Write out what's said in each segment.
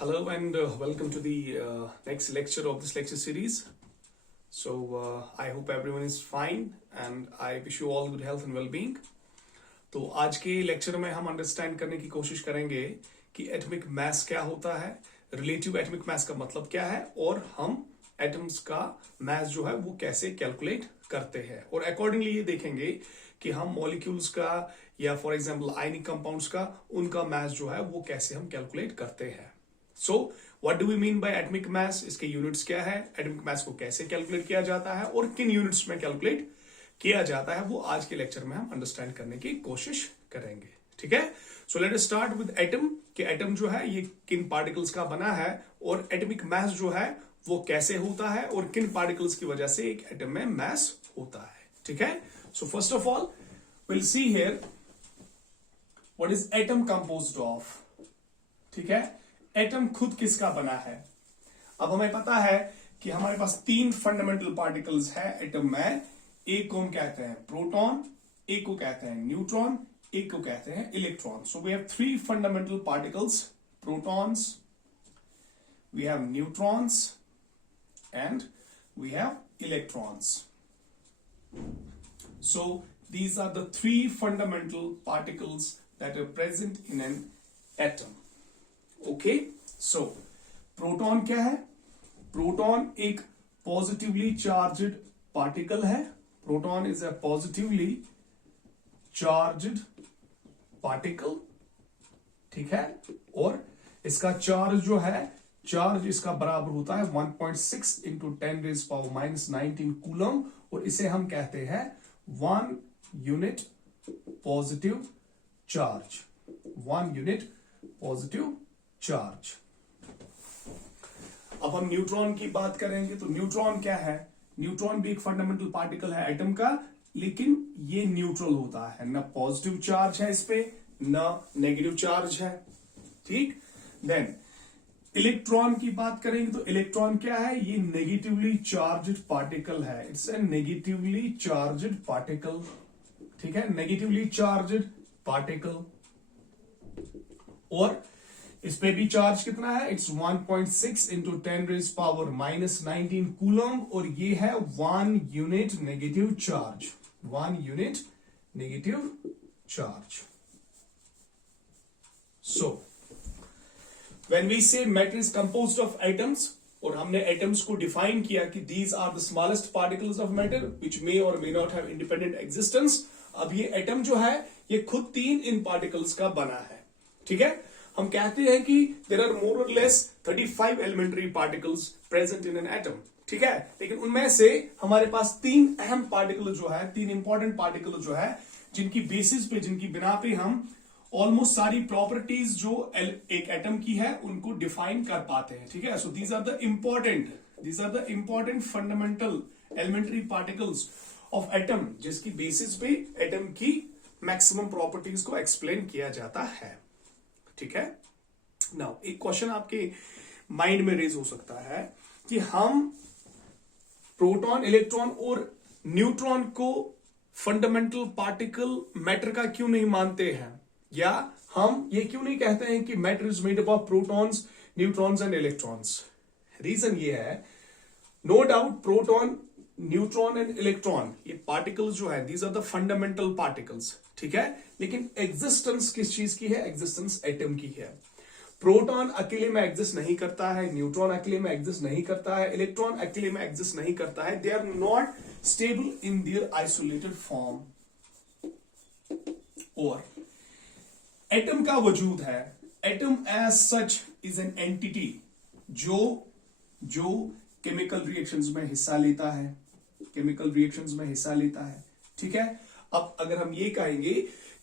Hello and welcome to the next lecture of this lecture series. So I hope everyone is fine and I wish you all good health and well-being. तो आज के lecture में हम understand करने की कोशिश करेंगे कि एटॉमिक मास क्या होता है, रिलेटिव एटॉमिक मास का मतलब क्या है और हम एटम्स का मास जो है वो कैसे कैलकुलेट करते हैं और अकॉर्डिंगली ये देखेंगे कि हम मॉलिक्यूल्स का या फॉर एग्जांपल आयनिक कंपाउंड्स का उनका मास जो है वो कैसे हम कैलकुलेट करते हैं. So what do we mean by atomic mass, इसके यूनिट्स क्या है, एटॉमिक मास को कैसे कैलकुलेट किया जाता है और किन यूनिट्स में कैलकुलेट किया जाता है, वो आज के लेक्चर में हम अंडरस्टैंड करने की कोशिश करेंगे. ठीक है. So let us start with atom कि एटम जो है ये किन पार्टिकल्स का बना है और एटॉमिक मास जो है वो कैसे होता है और किन पार्टिकल्स की वजह से एक एटम में मास होता है. ठीक है. So first of all will see here what is atom composed of. ठीक है. एटम खुद किसका बना है. अब हमें पता है कि हमारे पास तीन फंडामेंटल पार्टिकल्स है एटम में. एक को हम कहते हैं प्रोटॉन, एक को कहते हैं न्यूट्रॉन, एक को कहते हैं electron. So we have three fundamental particles, protons, we have neutrons and we have electrons. So these are the three fundamental particles that are present in an atom. Okay, so proton क्या है. Proton एक positively charged particle है. Proton is a positively charged particle. ठीक है. और इसका charge जो है, चार्ज इसका बराबर होता है 1.6 इंटू 10⁻⁻19 कूलम और इसे हम कहते हैं 1 unit positive charge. 1 unit positive charge. अब हम न्यूट्रॉन की बात करेंगे तो न्यूट्रॉन क्या है. न्यूट्रॉन भी एक फंडामेंटल पार्टिकल है एटम का, लेकिन ये न्यूट्रल होता है. न पॉजिटिव चार्ज है इस पे, न नेगेटिव चार्ज है. ठीक. देन इलेक्ट्रॉन की बात करेंगे तो इलेक्ट्रॉन क्या है, ये नेगेटिवली चार्ज्ड पार्टिकल है. It's a negatively charged particle. ठीक है. नेगेटिवली चार्ज्ड पार्टिकल और इस पे भी चार्ज कितना है, इट्स 1.6 इंटू 10⁻⁻19 कूलम और ये है 1 unit negative charge. 1 unit negative charge. So when we say matter is composed of atoms और हमने atoms को define किया कि these are the smallest particles of matter which may or may not have independent existence. अब ये atom जो है ये खुद तीन इन particles का बना है. ठीक है. हम कहते हैं कि there are more or less 35 elementary particles present in an atom. ठीक है. लेकिन उनमें से हमारे पास तीन अहम पार्टिकल जो है, तीन इंपॉर्टेंट पार्टिकल जो है, जिनकी बेसिस पे, जिनकी बिना पे हम ऑलमोस्ट सारी प्रॉपर्टीज जो एक एटम की है उनको डिफाइन कर पाते हैं. ठीक है. So these are the important fundamental elementary particles of atom जिसकी बेसिस पे एटम की मैक्सिमम प्रॉपर्टीज को एक्सप्लेन किया जाता है. ठीक है. नाउ एक क्वेश्चन आपके माइंड में रेज हो सकता है कि हम प्रोटॉन, इलेक्ट्रॉन और न्यूट्रॉन को फंडामेंटल पार्टिकल मैटर का क्यों नहीं मानते हैं, या हम ये क्यों नहीं कहते हैं कि matter is made up of protons, neutrons and electrons. Reason ये है, no doubt proton, neutron and electron ये पार्टिकल्स जो है, these are the fundamental particles. ठीक है. लेकिन एग्जिस्टेंस किस चीज की है, एग्जिस्टेंस एटम की है. प्रोटॉन अकेले में एग्जिस्ट नहीं करता है, न्यूट्रॉन अकेले में एग्जिस्ट नहीं करता है, इलेक्ट्रॉन अकेले में एग्जिस्ट नहीं करता है. They are not stable in their isolated form. और एटम का वजूद है. Atom as such is an entity जो केमिकल रिएक्शंस में हिस्सा लेता है, ठीक है. अब अगर हम ये कहेंगे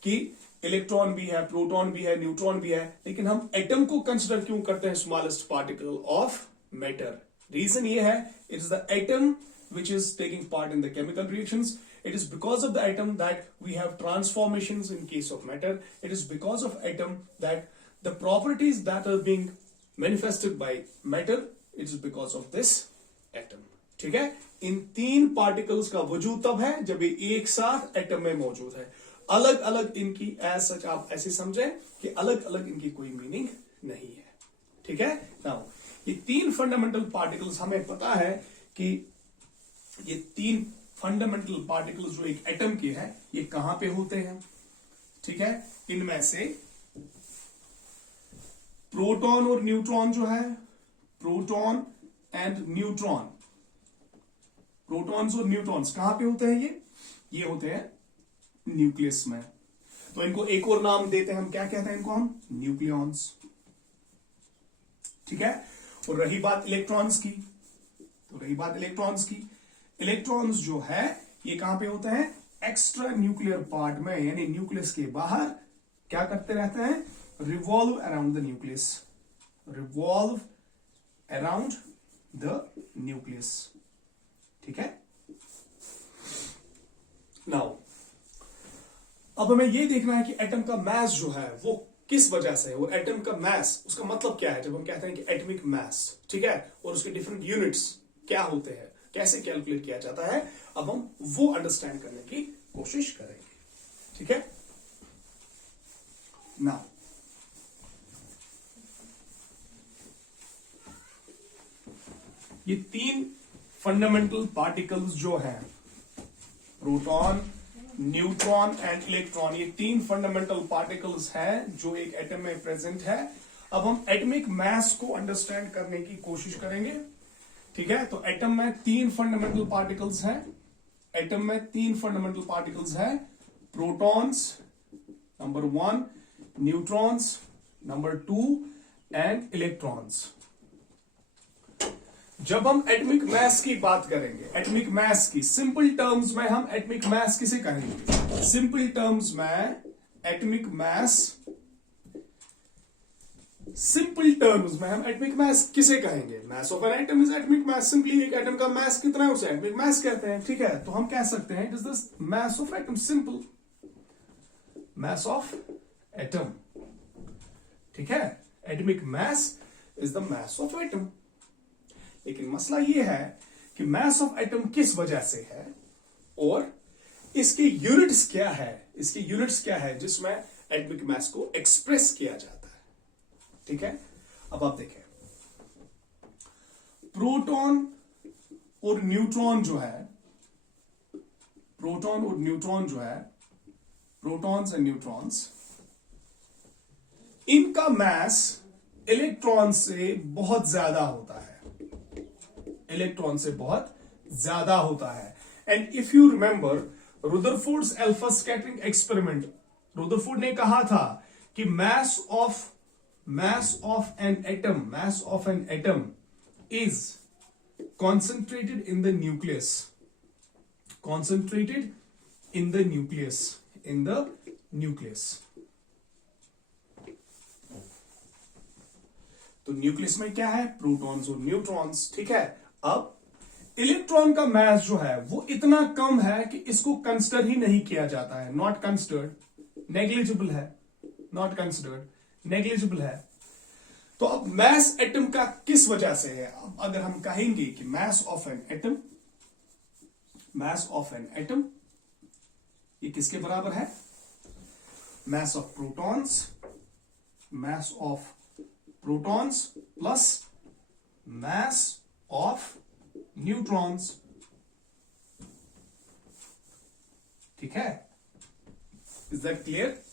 कि इलेक्ट्रॉन भी है, प्रोटॉन भी है, न्यूट्रॉन भी है, लेकिन हम एटम को कंसिडर क्यों करते हैं smallest particle of matter. Reason ये है, it is the atom which is taking part in the chemical reactions. It is because of the atom that we have transformations in case of matter. It is because of atom that the properties that are being manifested by matter, it is because of this atom. ठीक है. इन तीन particles का वजूद तब है जब ये एक साथ एटम में मौजूद है. अलग अलग इनकी एज सच आप ऐसे समझें कि अलग अलग इनकी कोई मीनिंग नहीं है. ठीक है। नाउ ये तीन फंडामेंटल पार्टिकल्स, हमें पता है कि ये तीन फंडामेंटल पार्टिकल्स जो एक एटम के हैं ये कहां पे होते हैं, ठीक है। इनमें से प्रोटॉन और न्यूट्रॉन जो है, प्रोटॉन एंड न्यूट्रॉन, प्रोटॉन्स और न्यूट्रॉन्स कहां पे होते हैं, ये होते हैं न्यूक्लियस में। तो इनको एक और नाम देते हैं हम, क्या कहते हैं इनको हम, न्यूक्लियॉन्स, ठीक है। और रही बात इलेक्ट्रॉन्स की, तो रही बात इलेक्ट्रॉन्स की, इलेक्ट्रॉन्स जो है ये कहां पे होते हैं, एक्स्ट्रा न्यूक्लियर पार्ट में, यानी न्यूक्लियस के बाहर क्या करते रहते हैं, revolve around the nucleus, revolve around the nucleus, ठीक है। नाउ अब हमें यह देखना है कि एटम का मास जो है वो किस वजह से है, और एटम का मास उसका मतलब क्या है जब हम कहते हैं कि एटॉमिक मास, ठीक है, और उसके डिफरेंट यूनिट्स क्या होते हैं, कैसे कैलकुलेट किया जाता है, अब हम वो अंडरस्टैंड करने की कोशिश करेंगे, ठीक है। नाउ ये तीन फंडामेंटल पार्टिकल्स जो हैं, प्रोटॉन, न्यूट्रॉन एंड इलेक्ट्रॉन, ये तीन फंडामेंटल पार्टिकल्स हैं जो एक एटम में प्रेजेंट है। अब हम एटॉमिक मास को अंडरस्टैंड करने की कोशिश करेंगे, ठीक है। तो एटम में तीन फंडामेंटल पार्टिकल्स हैं, एटम में तीन फंडामेंटल पार्टिकल्स हैं, protons number 1, neutrons number 2 and electrons. जब हम एटॉमिक मास की बात करेंगे, एटॉमिक मास की सिंपल टर्म्स में हम एटॉमिक मास किसे कहेंगे, सिंपल टर्म्स में एटॉमिक मास, सिंपल टर्म्स में हम एटॉमिक मास किसे कहेंगे, मास of an atom is atomic mass. Simply एक एटम का मास कितना है उसे एटॉमिक मास कहते हैं, ठीक है। तो हम कह सकते हैं it is the mass of atom, simple mass of atom, ठीक है। Atomic mass is the mass of atom. लेकिन मसला यह है कि मास ऑफ एटम किस वजह से है और इसके यूनिट्स क्या है, इसके यूनिट्स क्या है जिसमें एटॉमिक मास को एक्सप्रेस किया जाता है, ठीक है। अब आप देखें, प्रोटॉन और न्यूट्रॉन जो है, प्रोटॉन और न्यूट्रॉन जो है, प्रोटॉन्स एंड न्यूट्रॉन्स, इनका मास इलेक्ट्रॉन से बहुत ज्यादा होता है, इलेक्ट्रॉन से बहुत ज्यादा होता है। And if you remember Rutherford's alpha scattering experiment, Rutherford ने कहा था कि mass of an atom is concentrated in the nucleus, concentrated in the nucleus, in the nucleus। तो न्यूक्लियस में क्या है, प्रोटॉन्स और न्यूट्रॉन्स, ठीक है। अब इलेक्ट्रॉन का मास जो है वो इतना कम है कि इसको कंसिडर ही नहीं किया जाता है, नॉट कंसिडर्ड, नेग्लिजिबल है, नॉट कंसिडर्ड, नेग्लिजिबल है। तो अब मास एटम का किस वजह से है, अब अगर हम कहेंगे कि mass of an atom, mass of an atom ये किसके बराबर है, mass of protons, mass of protons plus mass of neutrons, ठीक है। Is that clear?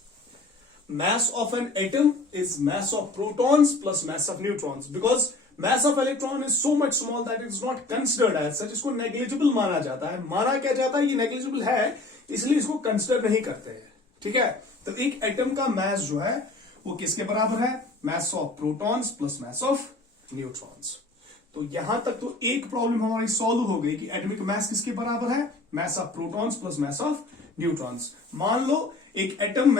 Mass of an atom is mass of protons plus mass of neutrons, because mass of electron is so much small that it is not considered as such। इसको negligible माना जाता है, माना क्या जाता है, ये negligible है, इसलिए इसको कंसिडर नहीं करते हैं, ठीक है। तो एक एटम का मास जो है वो किसके बराबर है, mass of protons plus mass of neutrons। तो यहां तक तो एक प्रॉब्लम हमारी सॉल्व हो गई कि एटॉमिक मास किसके बराबर है, mass of protons plus mass of neutrons। मान लो एक एटम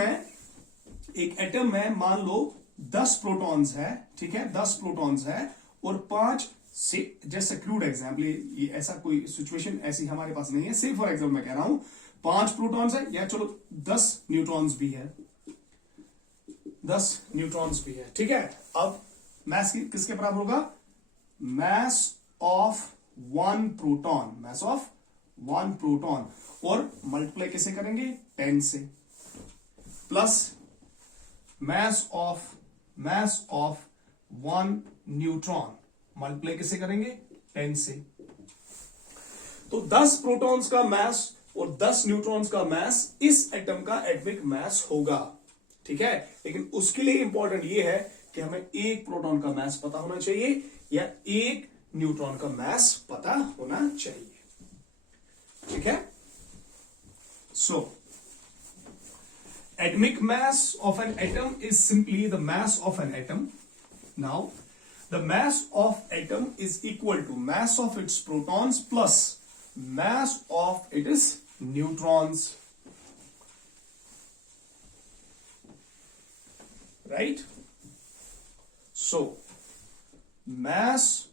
में मान लो 10 प्रोटॉन्स है, ठीक है, 10 प्रोटॉन्स है और 5 से, जैसे क्रूड एग्जाम्पल, ये ऐसा कोई सिचुएशन ऐसी हमारे पास नहीं है, सिर्फ फॉर एग्जाम्पल मैं कह रहा हूं 5 प्रोटॉन्स है, या चलो 10 न्यूट्रॉन्स भी है, 10 न्यूट्रॉन्स भी है, ठीक है। अब मास किसके बराबर होगा, mass of 1 proton, mass of 1 proton, और मल्टीप्लाई कैसे करेंगे, 10 से, plus mass of 1 neutron. Multiply किसे करेंगे? 10 से। तो 10 प्रोटॉन्स का मास और 10 न्यूट्रॉन्स का मास इस एटम का एटॉमिक मास होगा, ठीक है। लेकिन उसके लिए इंपॉर्टेंट ये है कि हमें एक प्रोटॉन का मास पता होना चाहिए या एक न्यूट्रॉन का मास पता होना चाहिए, ठीक है। सो atomic mass of an atom is simply the mass of an atom. Now the mass of atom is equal to mass of its protons plus mass of its neutrons, right? So mass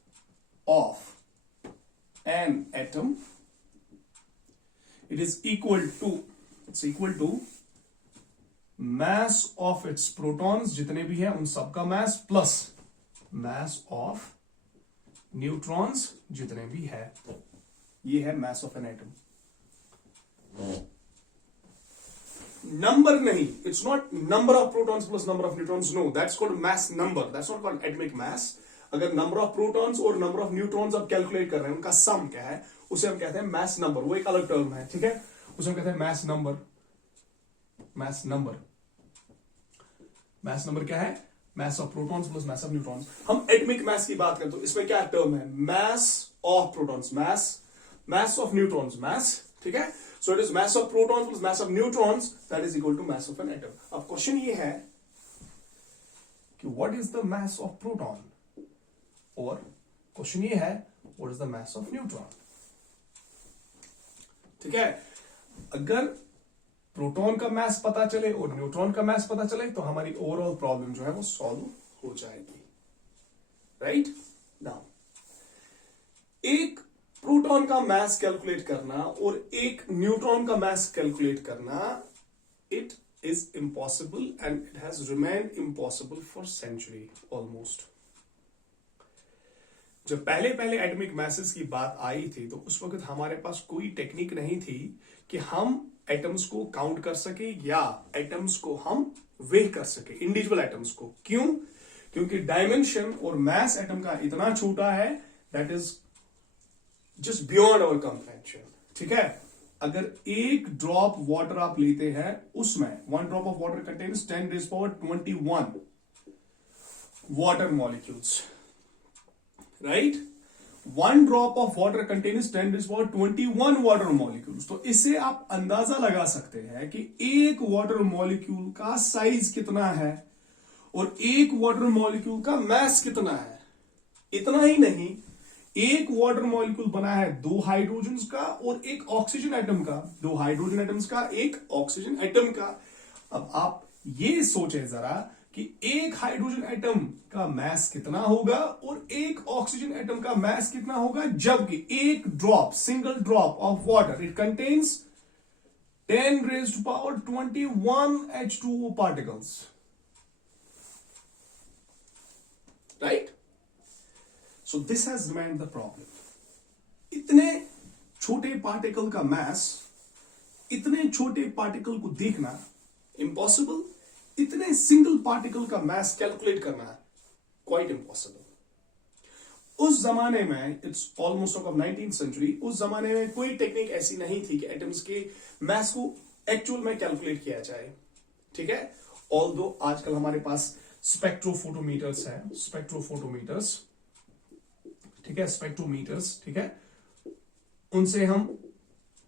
of an atom, it is equal to, it's equal to mass of its protons जितने भी हैं उन सबका mass plus mass of neutrons जितने भी है। ये है mass of an atom। Number नहीं, it's not number of protons plus number of neutrons, no, that's called mass number, that's not called atomic mass। अगर number of protons और number of neutrons आप calculate कर रहे हैं, उनका सम क्या है, उसे हम कहते हैं mass number। वो एक अलग टर्म है, ठीक है, उसे हम कहते हैं mass number। mass number, mass number क्या है? mass of protons plus mass of neutrons। हम atomic mass की बात करें तो इसमें क्या टर्म है? mass of protons, mass of neutrons, mass, ठीक है। so it is mass of protons plus mass of neutrons that is equal to mass of an atom। अब क्वेश्चन ये है कि what is the mass of proton, और question ये है what is the mass of neutron, ठीक है। अगर प्रोटॉन का मास पता चले और न्यूट्रॉन का मास पता चले तो हमारी ओवरऑल प्रॉब्लम जो है वो सॉल्व हो जाएगी, राइट। नाउ एक प्रोटॉन का मास कैलकुलेट करना और एक न्यूट्रॉन का मास कैलकुलेट करना, it is impossible and it has remained impossible for century almost. जब पहले पहले एटॉमिक मैसेज की बात आई थी तो उस वक्त हमारे पास कोई टेक्निक नहीं थी कि हम एटम्स को काउंट कर सके या एटम्स को हम वेह कर सके, इंडिविजुअल एटम्स को। क्यों? क्योंकि डायमेंशन और मास एटम का इतना छोटा है that is just beyond our comprehension, ठीक है। अगर एक ड्रॉप वाटर आप लेते हैं, उसमें 1 drop of water contains 10⁻21 water molecules, right. 1 drop of water contains 10⁻21 water molecules. तो इससे आप अंदाजा लगा सकते हैं कि एक वाटर मॉलिक्यूल का साइज कितना है और एक वाटर मॉलिक्यूल का मास कितना है। इतना ही नहीं, एक वाटर मॉलिक्यूल बना है 2 हाइड्रोजन्स का और एक ऑक्सीजन एटम का, 2 हाइड्रोजन एटम्स का, एक ऑक्सीजन एटम का। अब आप ये सोचें जरा कि एक हाइड्रोजन एटम का मास कितना होगा और एक ऑक्सीजन एटम का मास कितना होगा, जबकि एक drop, single drop of water, it contains 10⁻21 H2O particles, right? So this has remained the problem। इतने छोटे पार्टिकल का मास, इतने छोटे पार्टिकल को देखना इम्पॉसिबल, इतने सिंगल पार्टिकल का मास कैलकुलेट करना क्वाइट इम्पॉसिबल। उस जमाने में, it's almost of 19th century, उस जमाने में कोई टेक्निक ऐसी नहीं थी कि एटम्स के मास को एक्चुअल में कैलकुलेट किया जाए, ठीक है। ऑल्दो आजकल हमारे पास स्पेक्ट्रोफोटोमीटर्स है, स्पेक्ट्रोफोटोमीटर्स, ठीक है, स्पेक्ट्रोमीटर्स, ठीक है, उनसे हम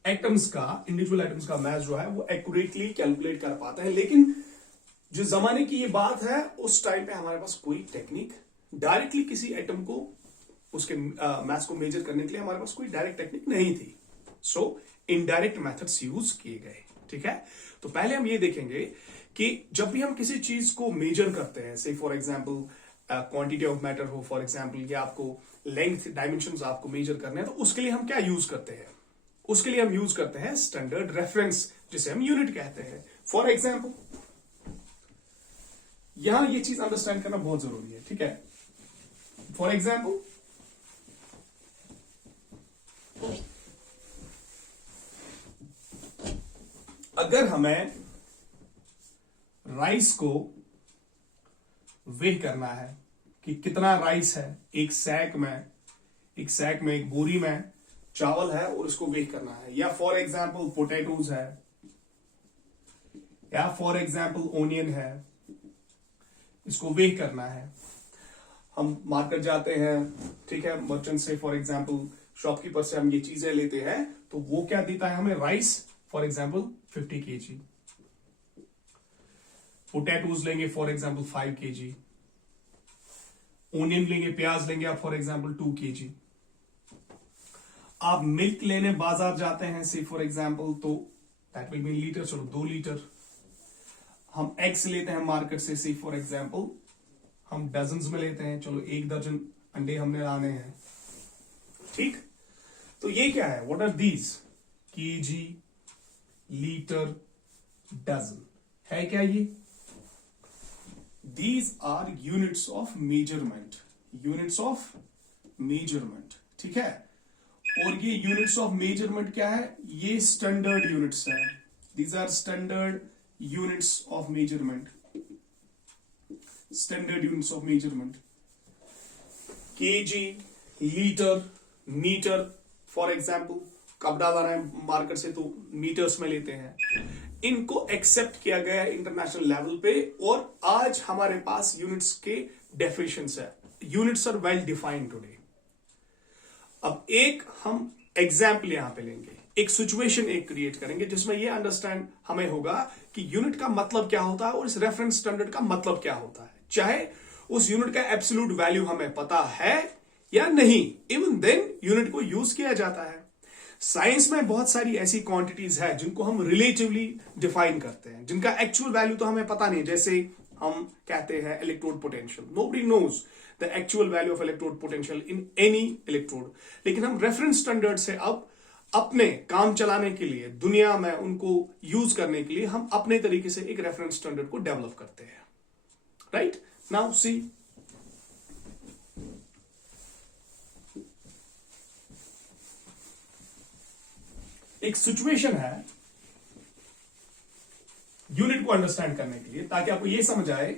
एटम्स का, इंडिविजुअल एटम्स का मास जो है वो एक्यूरेटली कैलकुलेट कर पाते हैं। लेकिन जिस जमाने की ये बात है, उस टाइम पे हमारे पास कोई टेक्निक डायरेक्टली किसी एटम को, उसके मास को मेजर करने के लिए हमारे पास कोई डायरेक्ट टेक्निक नहीं थी। सो इनडायरेक्ट मेथड्स यूज किए गए, ठीक है। तो पहले हम ये देखेंगे कि जब भी हम किसी चीज को मेजर करते हैं, से for example quantity of matter हो, फॉर एग्जाम्पल, या आपको लेंथ, डायमेंशंस आपको मेजर करने हैं, तो उसके लिए हम क्या यूज करते हैं? उसके लिए हम यूज करते हैं स्टैंडर्ड रेफरेंस, जिसे हम यूनिट कहते हैं। फॉर एग्जाम्पल, यहां ये चीज अंडरस्टैंड करना बहुत जरूरी है, ठीक है। फॉर एग्जाम्पल, अगर हमें राइस को वेह करना है, कि कितना राइस है एक सैक में, एक बोरी में चावल है और उसको वेट करना है। या फॉर एग्जाम्पल पोटैटोज है, या फॉर एग्जाम्पल ओनियन है, इसको वेट करना है। हम मार्केट जाते हैं, ठीक है, मर्चेंट से फॉर एग्जाम्पल शॉपकीपर से हम ये चीजें लेते हैं, तो वो क्या देता है हमें, rice for example 50 kg, potatoes लेंगे फॉर एग्जाम्पल 5 kg, ओनियन लेंगे, प्याज लेंगे आप फॉर एग्जाम्पल 2 kg। आप मिल्क लेने बाजार जाते हैं से फॉर एग्जाम्पल, तो दैट विल मीन लीटर, चलो 2 लीटर। हम एग्स लेते हैं मार्केट से फॉर एग्जाम्पल हम डजन्स में लेते हैं, चलो 1 दर्जन अंडे हमने लाने हैं, ठीक। तो ये क्या है, what are these, K G, litre, dozen, है क्या ये, these are units of measurement, units of measurement, ठीक है। और ये यूनिट्स ऑफ मेजरमेंट क्या है, ये स्टैंडर्ड यूनिट्स है, these are standard units of measurement, standard units of measurement, K G, litre, metre, for example कपड़ा लाना है मार्केट से तो मीटर्स में लेते हैं। इनको एक्सेप्ट किया गया है इंटरनेशनल लेवल पे, और आज हमारे पास यूनिट्स के डेफिनेशंस है, units are well defined today. अब एक हम एग्जाम्पल यहां पे लेंगे, एक सिचुएशन एक क्रिएट करेंगे जिसमें ये अंडरस्टैंड हमें होगा कि यूनिट का मतलब क्या होता है और इस रेफरेंस स्टैंडर्ड का मतलब क्या होता है, चाहे उस यूनिट का एब्सोल्यूट वैल्यू हमें पता है या नहीं, इवन देन यूनिट को यूज किया जाता है। साइंस में बहुत सारी ऐसी क्वांटिटीज है जिनको हम रिलेटिवली डिफाइन करते हैं, जिनका एक्चुअल वैल्यू तो हमें पता नहीं, जैसे हम कहते हैं electrode potential, nobody knows the actual value of electrode potential in any electrode, लेकिन हम रेफरेंस स्टैंडर्ड से अब अपने काम चलाने के लिए, दुनिया में उनको यूज करने के लिए हम अपने तरीके से एक रेफरेंस स्टैंडर्ड को डेवलप करते हैं, राइट। नाउ सी, एक सिचुएशन है यूनिट को अंडरस्टैंड करने के लिए, ताकि आपको यह समझ आए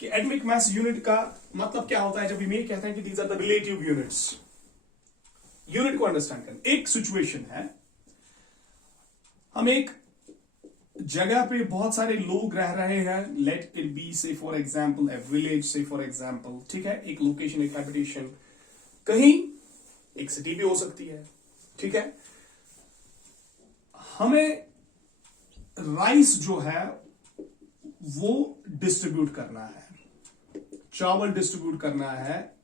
कि एटॉमिक मास यूनिट का मतलब क्या होता है जब हम ये कहते हैं कि these are the relative units. Unit को अंडरस्टैंड करने, एक सिचुएशन है, हम एक जगह पे बहुत सारे लोग रह रहे हैं, लेट इट बी से फॉर एग्जाम्पल ए विलेज से फॉर एग्जाम्पल, ठीक है, एक लोकेशन, एक हैबिटेशन, कहीं एक सिटी भी हो सकती है, ठीक है। हमें राइस जो है वो डिस्ट्रीब्यूट करना है, चावल डिस्ट्रीब्यूट करना है,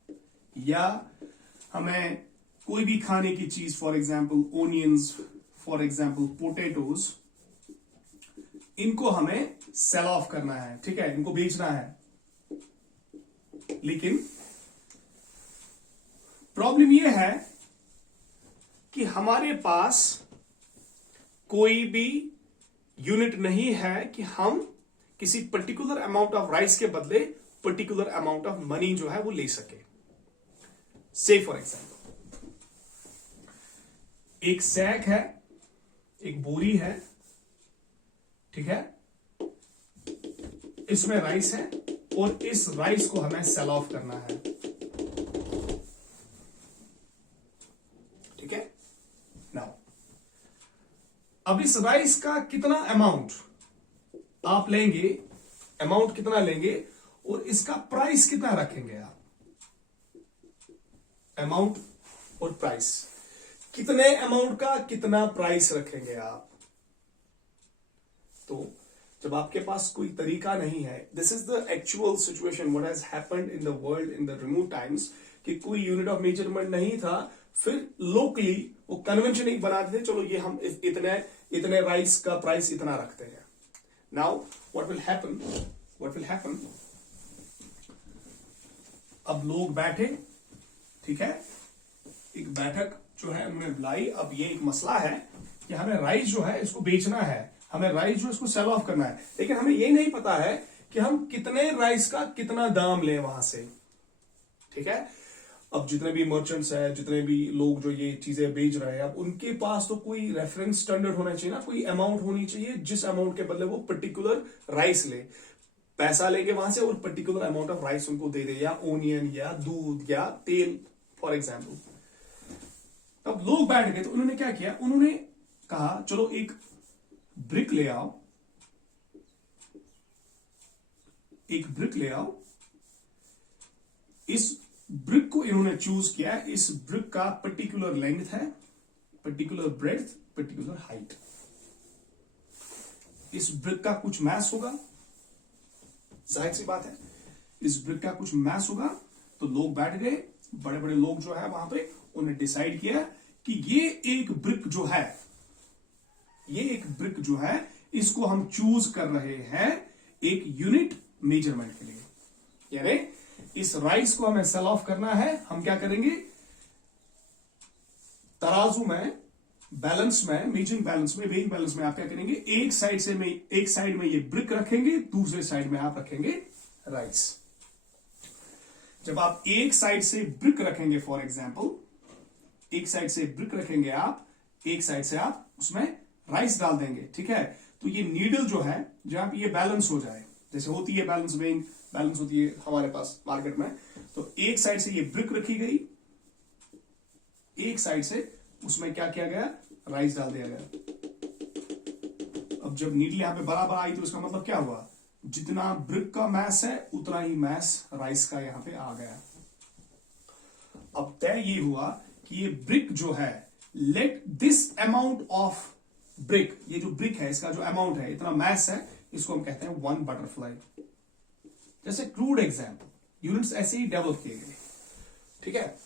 या हमें कोई भी खाने की चीज for example onions, for example potatoes, इनको हमें सेल ऑफ करना है, ठीक है, इनको बेचना है। लेकिन प्रॉब्लम यह है कि हमारे पास कोई भी यूनिट नहीं है कि हम किसी पर्टिकुलर अमाउंट ऑफ राइस के बदले पर्टिकुलर अमाउंट ऑफ मनी जो है वो ले सके। से फॉर एग्जाम्पल एक सैक है, एक बोरी है, ठीक है, इसमें राइस है और इस राइस को हमें सेल ऑफ करना है, ठीक है। नाउ अब इस राइस का कितना अमाउंट आप लेंगे, अमाउंट कितना लेंगे और इसका प्राइस कितना रखेंगे आप, अमाउंट और प्राइस, कितने अमाउंट का कितना प्राइस रखेंगे आप। तो जब आपके पास कोई तरीका नहीं है, this is the actual situation what has happened in the world in the remote times, कि कोई यूनिट ऑफ मेजरमेंट नहीं था, फिर लोकली वो कन्वेंशन एक बनाते थे, चलो ये हम इतने राइस का प्राइस इतना रखते हैं। नाउ व्हाट विल हैपन, अब लोग बैठे, ठीक है, एक बैठक जो है उन्होंने बुलाई, अब ये एक मसला है कि हमें राइस जो है इसको बेचना है, हमें राइस जो इसको सेल ऑफ करना है, लेकिन हमें ये नहीं पता है कि हम कितने राइस का कितना दाम लें वहां से, ठीक है। अब जितने भी मर्चेंट्स हैं, जितने भी लोग जो ये चीजें बेच रहे हैं, अब उनके पास तो कोई रेफरेंस स्टैंडर्ड होना चाहिए ना, कोई अमाउंट होनी चाहिए जिस अमाउंट के बदले वो पर्टिकुलर राइस ले। पैसा लेंगे वहां से और पर्टिकुलर अमाउंट ऑफ राइस उनको दे दे, या ओनियन या दूध या तेल फॉर एग्जाम्पल। अब लोग बैठ गए तो उन्होंने क्या किया, उन्होंने कहा चलो एक ब्रिक ले आओ, एक ब्रिक ले आओ। इस ब्रिक को इन्होंने चूज किया, इस ब्रिक का पर्टिकुलर लेंथ है, पर्टिकुलर ब्रेड्थ, पर्टिकुलर हाइट। इस ब्रिक का कुछ मैस होगा, जाहिर सी बात है इस ब्रिक का कुछ मैस होगा। तो लोग बैठ गए, बड़े बड़े लोग जो है वहां पे, उन्होंने डिसाइड किया कि ये एक ब्रिक जो है, ये एक ब्रिक जो है, इसको हम चूज कर रहे हैं एक यूनिट मेजरमेंट के लिए। यानी इस राइस को हमें सेल ऑफ करना है, हम क्या करेंगे, तराजू में, बैलेंस में, मेजरिंग बैलेंस में, वेइंग बैलेंस में आप क्या करेंगे, एक साइड में ये ब्रिक रखेंगे, दूसरे साइड में आप रखेंगे राइस। जब आप एक साइड से ब्रिक रखेंगे, फॉर एग्जांपल एक साइड से ब्रिक रखेंगे आप, एक साइड से आप उसमें राइस डाल देंगे, ठीक है। तो ये नीडल जो है, जहां पे ये बैलेंस हो जाए, जैसे होती है बैलेंस वेइंग, बैलेंस होती है हमारे पास मार्केट में, तो एक साइड से ये ब्रिक रखी गई, एक साइड से उसमें क्या किया गया, राइस डाल दिया गया। अब जब नीडल यहां पे बराबर आई तो इसका मतलब क्या हुआ, जितना ब्रिक का मैस है उतना ही मैस राइस का यहां पे आ गया। अब तय ये हुआ कि ये ब्रिक जो है, let this amount of brick, ये जो ब्रिक है इसका जो अमाउंट है, इतना मैस है, इसको हम कहते हैं 1 बटरफ्लाई। जैसे क्रूड एग्जाम्पल, यूनिट्स ऐसे ही डेवलप किए गए, ठीक है।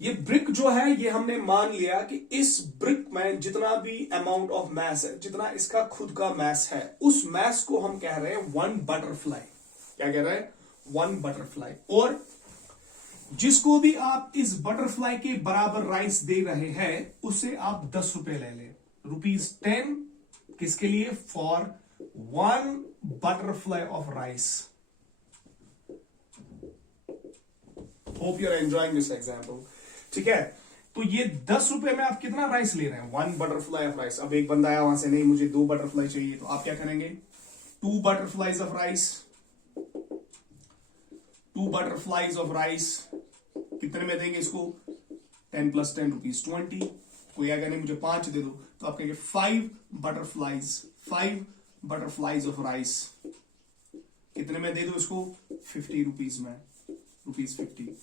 ये ब्रिक जो है, ये हमने मान लिया कि इस ब्रिक में जितना भी अमाउंट ऑफ मैस है, जितना इसका खुद का मैस है, उस मैस को हम कह रहे हैं 1 बटरफ्लाई। क्या कह रहे हैं, 1 बटरफ्लाई। और जिसको भी आप इस बटरफ्लाई के बराबर राइस दे रहे हैं, उससे आप 10 रुपए ले लें, ₹10। किसके लिए, for 1 butterfly of rice. Hope you are enjoying this example, ठीक है। तो ये 10 रुपए में आप कितना राइस ले रहे हैं, 1 बटरफ्लाई ऑफ राइस। अब एक बंदा आया वहां से, नहीं मुझे 2 बटरफ्लाई चाहिए, तो आप क्या करेंगे, 2 butterflies of rice, 2 butterflies of rice कितने में देंगे इसको, 10 + 10 ₹20। कोई अगर नहीं मुझे 5 दे दो, तो आप कहेंगे 5 बटरफ्लाईज ऑफ राइस कितने में दे दो इसको, ₹50 में, ₹50।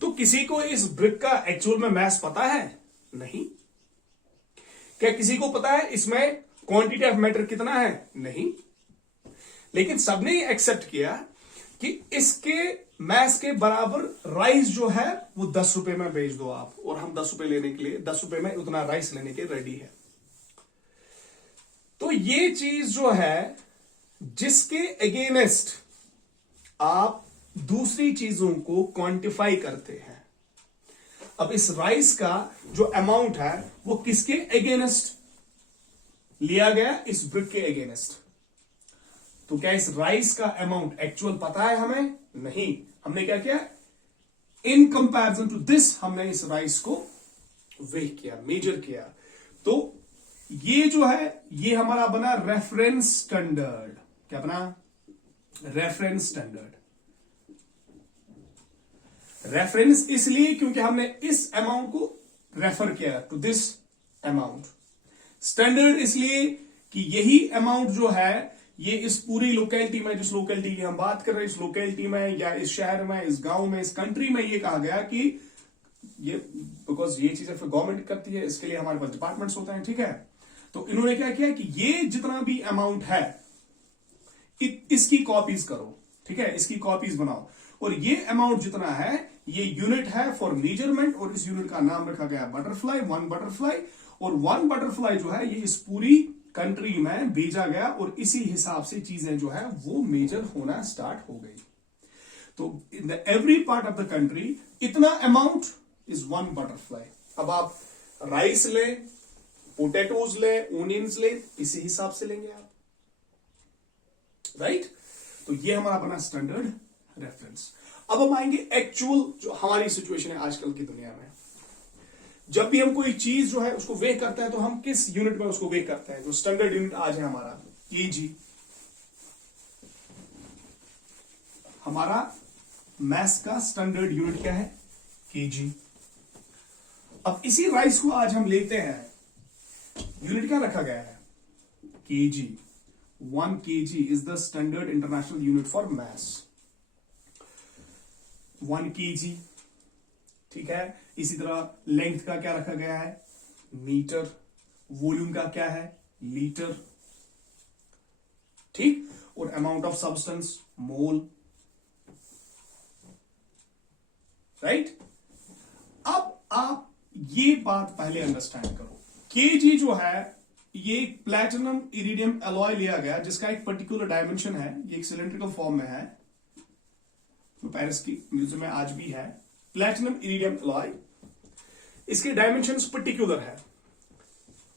तो किसी को इस ब्रिक का एक्चुअल में मैस पता है, नहीं। क्या किसी को पता है इसमें क्वांटिटी ऑफ मैटर कितना है, नहीं। लेकिन सबने एक्सेप्ट किया कि इसके मैस के बराबर राइस जो है वो 10 रुपए में बेच दो आप, और हम 10 रुपए लेने के लिए, 10 रुपए में उतना राइस लेने के रेडी है। तो ये चीज जो है, जिसके अगेंस्ट आप दूसरी चीजों को क्वांटिफाई करते हैं। अब इस राइस का जो अमाउंट है वो किसके अगेंस्ट लिया गया, इस ब्रिक के अगेंस्ट। तो क्या इस राइस का अमाउंट एक्चुअल पता है हमें, नहीं। हमने क्या किया, इन कंपैरिजन टू दिस हमने इस राइस को वेह किया, मेजर किया। तो ये जो है, ये हमारा बना रेफरेंस स्टैंडर्ड। क्या बना, रेफरेंस स्टैंडर्ड। रेफरेंस इसलिए क्योंकि हमने इस अमाउंट को रेफर किया टू दिस अमाउंट। स्टैंडर्ड इसलिए कि यही अमाउंट जो है, ये इस पूरी लोकेलिटी में, जिस लोकेलिटी की हम बात कर रहे हैं, इस लोकेलिटी में या इस शहर में, इस गांव में, इस कंट्री में, ये कहा गया कि ये, बिकॉज ये चीजें फिर गवर्नमेंट करती है, इसके लिए हमारे पास डिपार्टमेंट्स होते हैं, ठीक है। तो इन्होंने क्या किया कि ये जितना भी अमाउंट है इसकी कॉपीज करो, ठीक है, इसकी कॉपीज बनाओ, और ये अमाउंट जितना है ये यूनिट है फॉर मेजरमेंट, और इस यूनिट का नाम रखा गया बटरफ्लाई, 1 बटरफ्लाई। और 1 बटरफ्लाई जो है ये इस पूरी कंट्री में भेजा गया, और इसी हिसाब से चीजें जो है वो मेजर होना स्टार्ट हो गई। तो in the every part of the country इतना अमाउंट इज 1 बटरफ्लाई। अब आप राइस ले, पोटैटोज ले, ओनियंस ले, इसी हिसाब से लेंगे आप, राइट। तो ये हमारा बना स्टैंडर्ड रेफरेंस। अब हम आएंगे एक्चुअल जो हमारी सिचुएशन है आजकल की दुनिया में। जब भी हम कोई चीज जो है उसको वेह करते हैं, तो हम किस यूनिट में उसको वेह करते हैं, जो स्टैंडर्ड यूनिट आज है हमारा, केजी हमारा मैथ्स का स्टैंडर्ड यूनिट क्या है, केजी। अब इसी राइस को आज हम लेते हैं, यूनिट क्या रखा गया है, KG. 1 kg is the standard international unit for maths. 1 kg, ठीक है। इसी तरह लेंथ का क्या रखा गया है, मीटर। वॉल्यूम का क्या है, लीटर, ठीक। और amount of substance, mole, right. अब आप ये बात पहले अंडरस्टैंड करो, केजी जो है ये एक प्लैटिनम इरिडियम अलॉय लिया गया जिसका एक पर्टिकुलर डायमेंशन है, ये एक सिलेंड्रिकल फॉर्म में है, जो पेरिस की म्यूजियम में आज भी है, प्लैटिनम इरिडियम अलॉय। इसके डायमेंशंस पर्टिकुलर है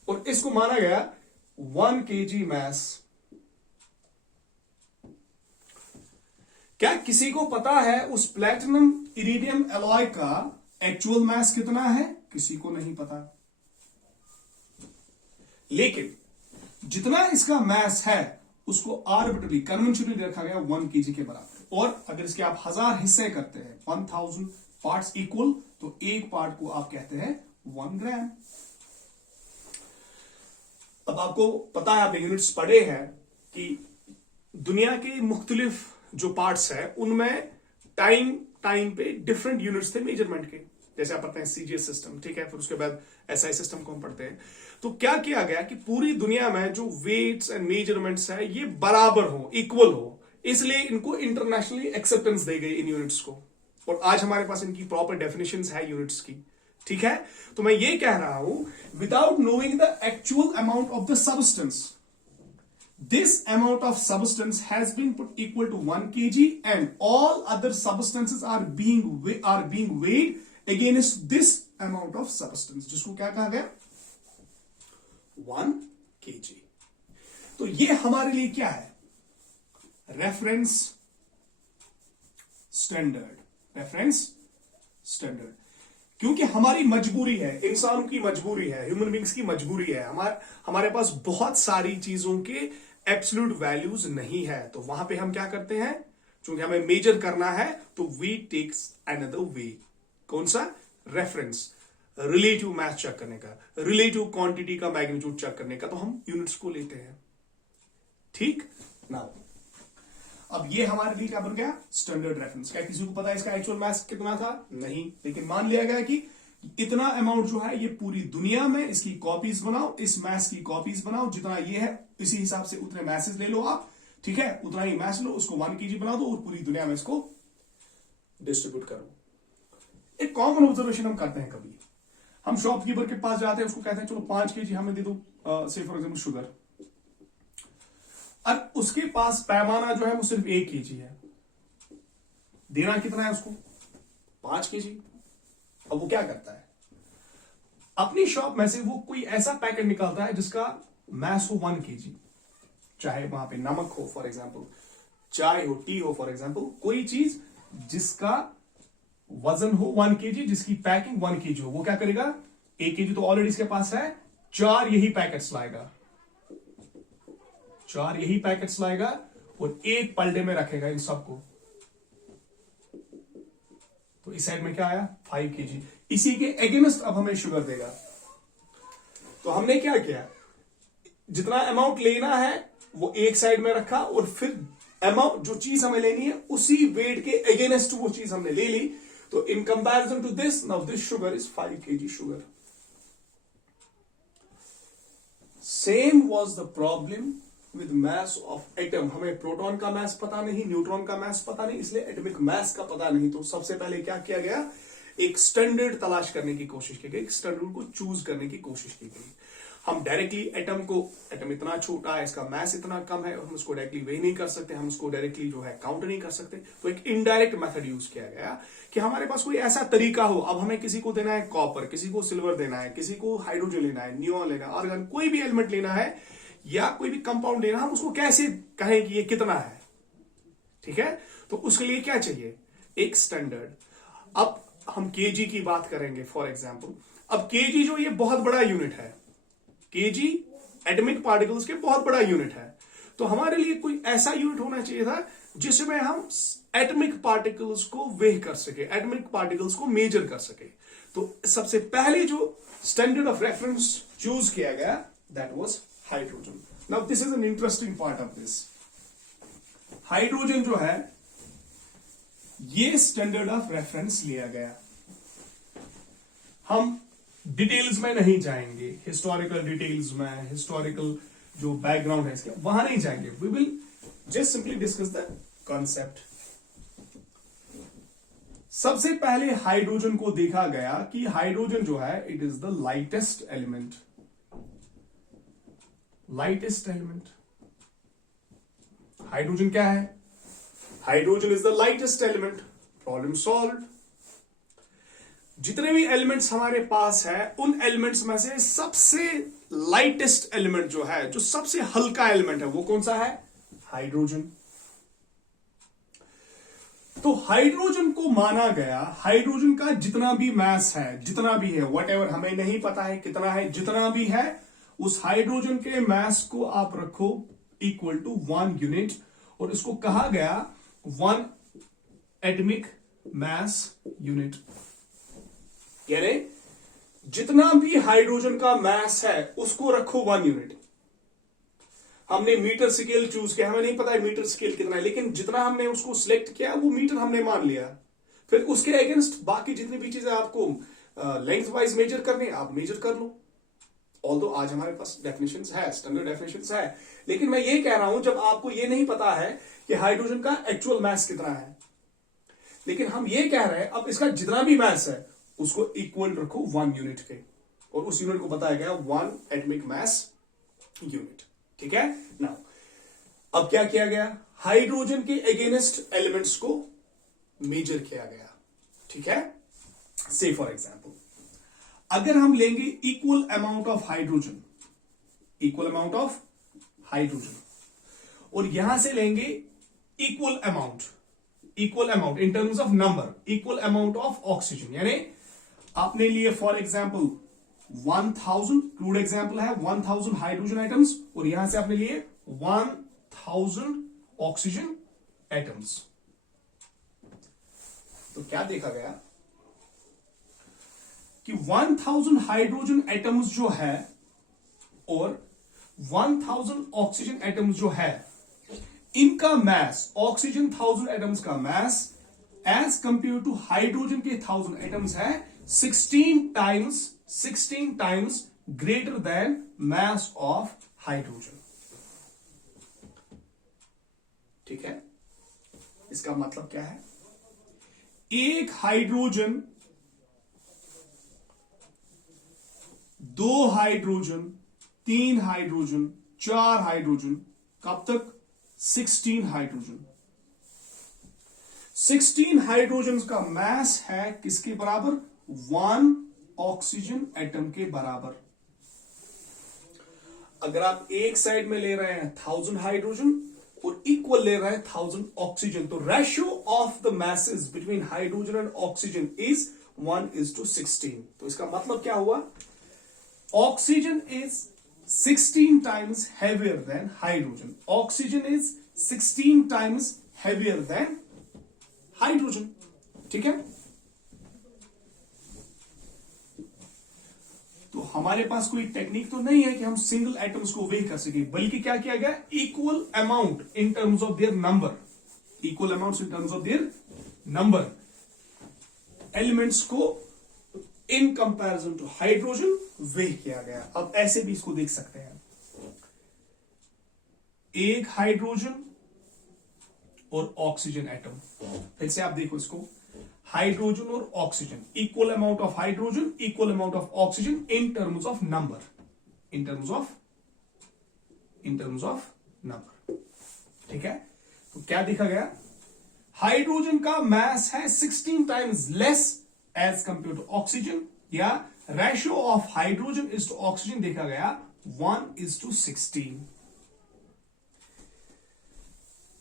और इसको माना गया 1 kg मास। क्या किसी को पता है उस प्लैटिनम इरिडियम अलॉय का एक्चुअल मास कितना है, किसी को नहीं पता। लेकिन जितना इसका मास है उसको आर्बिट्ररी कन्वेंशनली रखा गया 1 kg के बराबर। और अगर इसके आप 1000 हिस्से करते हैं, 1000 पार्ट्स इक्वल, तो एक पार्ट को आप कहते हैं 1 ग्राम। अब आपको पता है, आपने यूनिट्स पढ़े हैं कि दुनिया के मुख्तलिफ जो पार्ट्स है उनमें टाइम पे डिफरेंट यूनिट्स थे मेजरमेंट के। जैसे आप पढ़ते हैं सीजीएस सिस्टम, ठीक है, फिर उसके बाद एसआई सिस्टम को हम पढ़ते हैं। तो क्या किया गया कि पूरी दुनिया में जो वेट्स एंड मेजरमेंट्स है ये बराबर हो, इक्वल हो, इसलिए इनको इंटरनेशनली एक्सेप्टेंस दे गई इन यूनिट्स को। और आज हमारे पास इनकी प्रॉपर डेफिनेशंस है यूनिट्स की, ठीक है। तो मैं ये कह रहा हूं, without knowing the actual amount of the substance, this amount of substance has been put equal to 1 kg and all other substances are being weighed against this amount of substance, जिसको क्या कहा गया, 1 kg। तो ये हमारे लिए क्या है, रेफरेंस स्टैंडर्ड। क्योंकि हमारी मजबूरी है, इंसानों की मजबूरी है, ह्यूमन बींग्स की मजबूरी है, हमारे पास बहुत सारी चीजों के एब्सोल्यूट वैल्यूज नहीं है। तो वहां पे हम क्या करते हैं, चूंकि हमें मेजर करना है तो वी टेक्स अनदर वे। कौन सा, रेफरेंस, रिलेटिव मैथ चेक करने का, रिलेटिव क्वांटिटी का मैग्नीट्यूड चेक करने का, तो हम यूनिट्स को लेते हैं, ठीक ना। अब ये हमारे लिए क्या बन गया, स्टैंडर्ड रेफरेंस। क्या किसी को पता है इसका एक्चुअल मास कितना था, नहीं, लेकिन मान लिया गया कि इतना अमाउंट जो है ये पूरी दुनिया में, इसकी कॉपीज बनाओ, इस मैस की कॉपीज बनाओ, जितना ये है इसी हिसाब से उतने मैसेज ले लो आप, ठीक है, उतना ही मैस लो, उसको 1 kg बना दो और पूरी दुनिया में इसको डिस्ट्रीब्यूट करो। एक कॉमन ऑब्जर्वेशन हम करते हैं, कभी हम शॉपकीपर के पास जाते हैं, उसको कहते हैं चलो 5 kg हमें दे दो, से फॉर एग्जाम्पल शुगर, और उसके पास पैमाना जो है वो सिर्फ 1 kg है, देना कितना है उसको, 5 kg। अब वो क्या करता है, अपनी शॉप में से वो कोई ऐसा पैकेट निकालता है जिसका मैस हो 1 kg, चाहे वहां पे नमक हो फॉर एग्जांपल, चाय हो, टी हो फॉर एग्जांपल, कोई चीज जिसका वजन हो 1 kg, जिसकी पैकिंग 1 kg हो, वो क्या करेगा, 1 kg तो ऑलरेडी इसके पास है, 4 यही पैकेट्स लाएगा, 4 यही पैकेट्स लाएगा और एक पलड़े में रखेगा इन सबको। तो इस साइड में क्या आया, 5 kg। इसी के अगेंस्ट अब हमें शुगर देगा। तो हमने क्या किया, जितना अमाउंट लेना है वो एक साइड में रखा और फिर अमाउंट जो चीज हमें लेनी है उसी वेट के अगेंस्ट वो चीज हमने ले ली। तो in comparison to this, now this sugar is 5 kg sugar. Same was the problem with mass of atom. हमें प्रोटॉन का मास पता नहीं, न्यूट्रॉन का मास पता नहीं, इसलिए एटॉमिक मास का पता नहीं। तो सबसे पहले क्या किया गया, एक स्टैंडर्ड तलाश करने की कोशिश की गई, एक स्टैंडर्ड को चूज करने की कोशिश की गई। हम डायरेक्टली एटम इतना छोटा है, इसका मास इतना कम है, हम उसको डायरेक्टली वे नहीं कर सकते, हम उसको डायरेक्टली जो है काउंट नहीं कर सकते। तो एक इनडायरेक्ट मेथड यूज किया गया कि हमारे पास कोई ऐसा तरीका हो, अब हमें किसी को देना है कॉपर, किसी को सिल्वर देना है, किसी को हाइड्रोजन लेना है, नियॉन लेना है, आर्गन, कोई भी एलिमेंट लेना है या कोई भी कंपाउंड लेना, हम उसको कैसे कहें कि ये कितना है, ठीक है। तो उसके लिए क्या चाहिए, एक स्टैंडर्ड। अब हम केजी की बात करेंगे फॉर एग्जांपल। अब केजी जो ये बहुत बड़ा यूनिट है, केजी एटॉमिक पार्टिकल्स के बहुत बड़ा यूनिट है। तो हमारे लिए कोई ऐसा यूनिट होना चाहिए था जिसमें हम एटॉमिक पार्टिकल्स को वेह कर सके, एटॉमिक पार्टिकल्स को मेजर कर सके। तो सबसे पहले जो स्टैंडर्ड ऑफ रेफरेंस चूज किया गया that was hydrogen. Now this is an interesting part of this. Hydrogen जो है ये स्टैंडर्ड ऑफ रेफरेंस लिया गया। हम डिटेल्स में नहीं जाएंगे, हिस्टोरिकल डिटेल्स में, हिस्टोरिकल जो बैकग्राउंड है इसके वहां नहीं जाएंगे। We will just simply discuss the concept. सबसे पहले हाइड्रोजन को देखा गया कि हाइड्रोजन जो है it is the lightest element. Lightest element hydrogen क्या है? Hydrogen is the lightest element. Problem solve. जितने भी एलिमेंट्स हमारे पास है उन एलिमेंट्स में से सबसे लाइटेस्ट एलिमेंट जो है, जो सबसे हल्का एलिमेंट है, वो कौन सा है? हाइड्रोजन। तो हाइड्रोजन को माना गया, हाइड्रोजन का जितना भी मास है, जितना भी है, व्हाटएवर, हमें नहीं पता है कितना है, जितना भी है उस हाइड्रोजन के मास को आप रखो इक्वल टू 1 यूनिट, और इसको कहा गया 1 एटॉमिक मास यूनिट। यानी जितना भी हाइड्रोजन का मास है उसको रखो 1 यूनिट। हमने मीटर स्केल चूज किया, हमें नहीं पता है मीटर स्केल कितना है, लेकिन जितना हमने उसको सिलेक्ट किया वो मीटर हमने मान लिया। फिर उसके अगेंस्ट बाकी जितनी भी चीजें आपको लेंथ वाइज मेजर करनी है आप मेजर कर लो। ऑल्दो आज हमारे पास डेफिनेशंस है, स्टैंडर्ड डेफिनेशंस है, लेकिन मैं ये कह रहा हूं जब आपको ये नहीं पता है कि हाइड्रोजन का एक्चुअल मास कितना है, लेकिन हम ये कह रहे हैं अब इसका जितना भी मास है उसको इक्वल रखो 1 यूनिट के, और उस यूनिट को बताया गया 1 एटॉमिक मास यूनिट। ठीक है। नाउ अब क्या किया गया? हाइड्रोजन के अगेंस्ट एलिमेंट्स को मेजर किया गया। ठीक है। से फॉर एग्जांपल अगर हम लेंगे equal amount of hydrogen, equal amount of hydrogen, और यहां से लेंगे equal amount in terms of number, equal amount of oxygen, यानी आपने लिए फॉर एग्जांपल 1000, क्रूड एग्जांपल है 1000 हाइड्रोजन एटम्स, और यहां से आपने लिए 1000 ऑक्सीजन एटम्स। तो क्या देखा गया कि 1000 हाइड्रोजन एटम्स जो है और 1000 ऑक्सीजन एटम्स जो है, इनका मास, ऑक्सीजन 1000 एटम्स का mass as compare to hydrogen के 1000 एटम्स है 16 times greater than mass of hydrogen. ठीक है। इसका मतलब क्या है? एक हाइड्रोजन, 2 हाइड्रोजन, 3 हाइड्रोजन, 4 हाइड्रोजन, कब तक? 16 हाइड्रोजन। 16 हाइड्रोजन का मास है किसके बराबर? 1 ऑक्सीजन एटम के बराबर। अगर आप एक साइड में ले रहे हैं 1000 हाइड्रोजन और इक्वल ले रहे हैं 1000 ऑक्सीजन, तो ratio of the masses between hydrogen and oxygen is 1:16। तो इसका मतलब क्या हुआ? Oxygen is 16 times heavier than hydrogen. Oxygen is 16 times heavier than hydrogen. ठीक है। तो हमारे पास कोई टेक्निक तो नहीं है कि हम सिंगल एटम्स को वेह कर सके, बल्कि क्या किया गया? Equal amount in terms of their number, equal amounts in terms of their number elements को इन कंपैरिजन टू हाइड्रोजन वेह किया गया। अब ऐसे भी इसको देख सकते हैं, एक हाइड्रोजन और ऑक्सीजन एटम। फिर से आप देखो इसको, हाइड्रोजन और oxygen, equal amount of hydrogen, equal amount of oxygen in terms of number, in terms of number. ठीक है। तो क्या देखा गया? हाइड्रोजन का मास है 16 times less as compare to oxygen, या ratio of hydrogen is to oxygen देखा गया 1:16।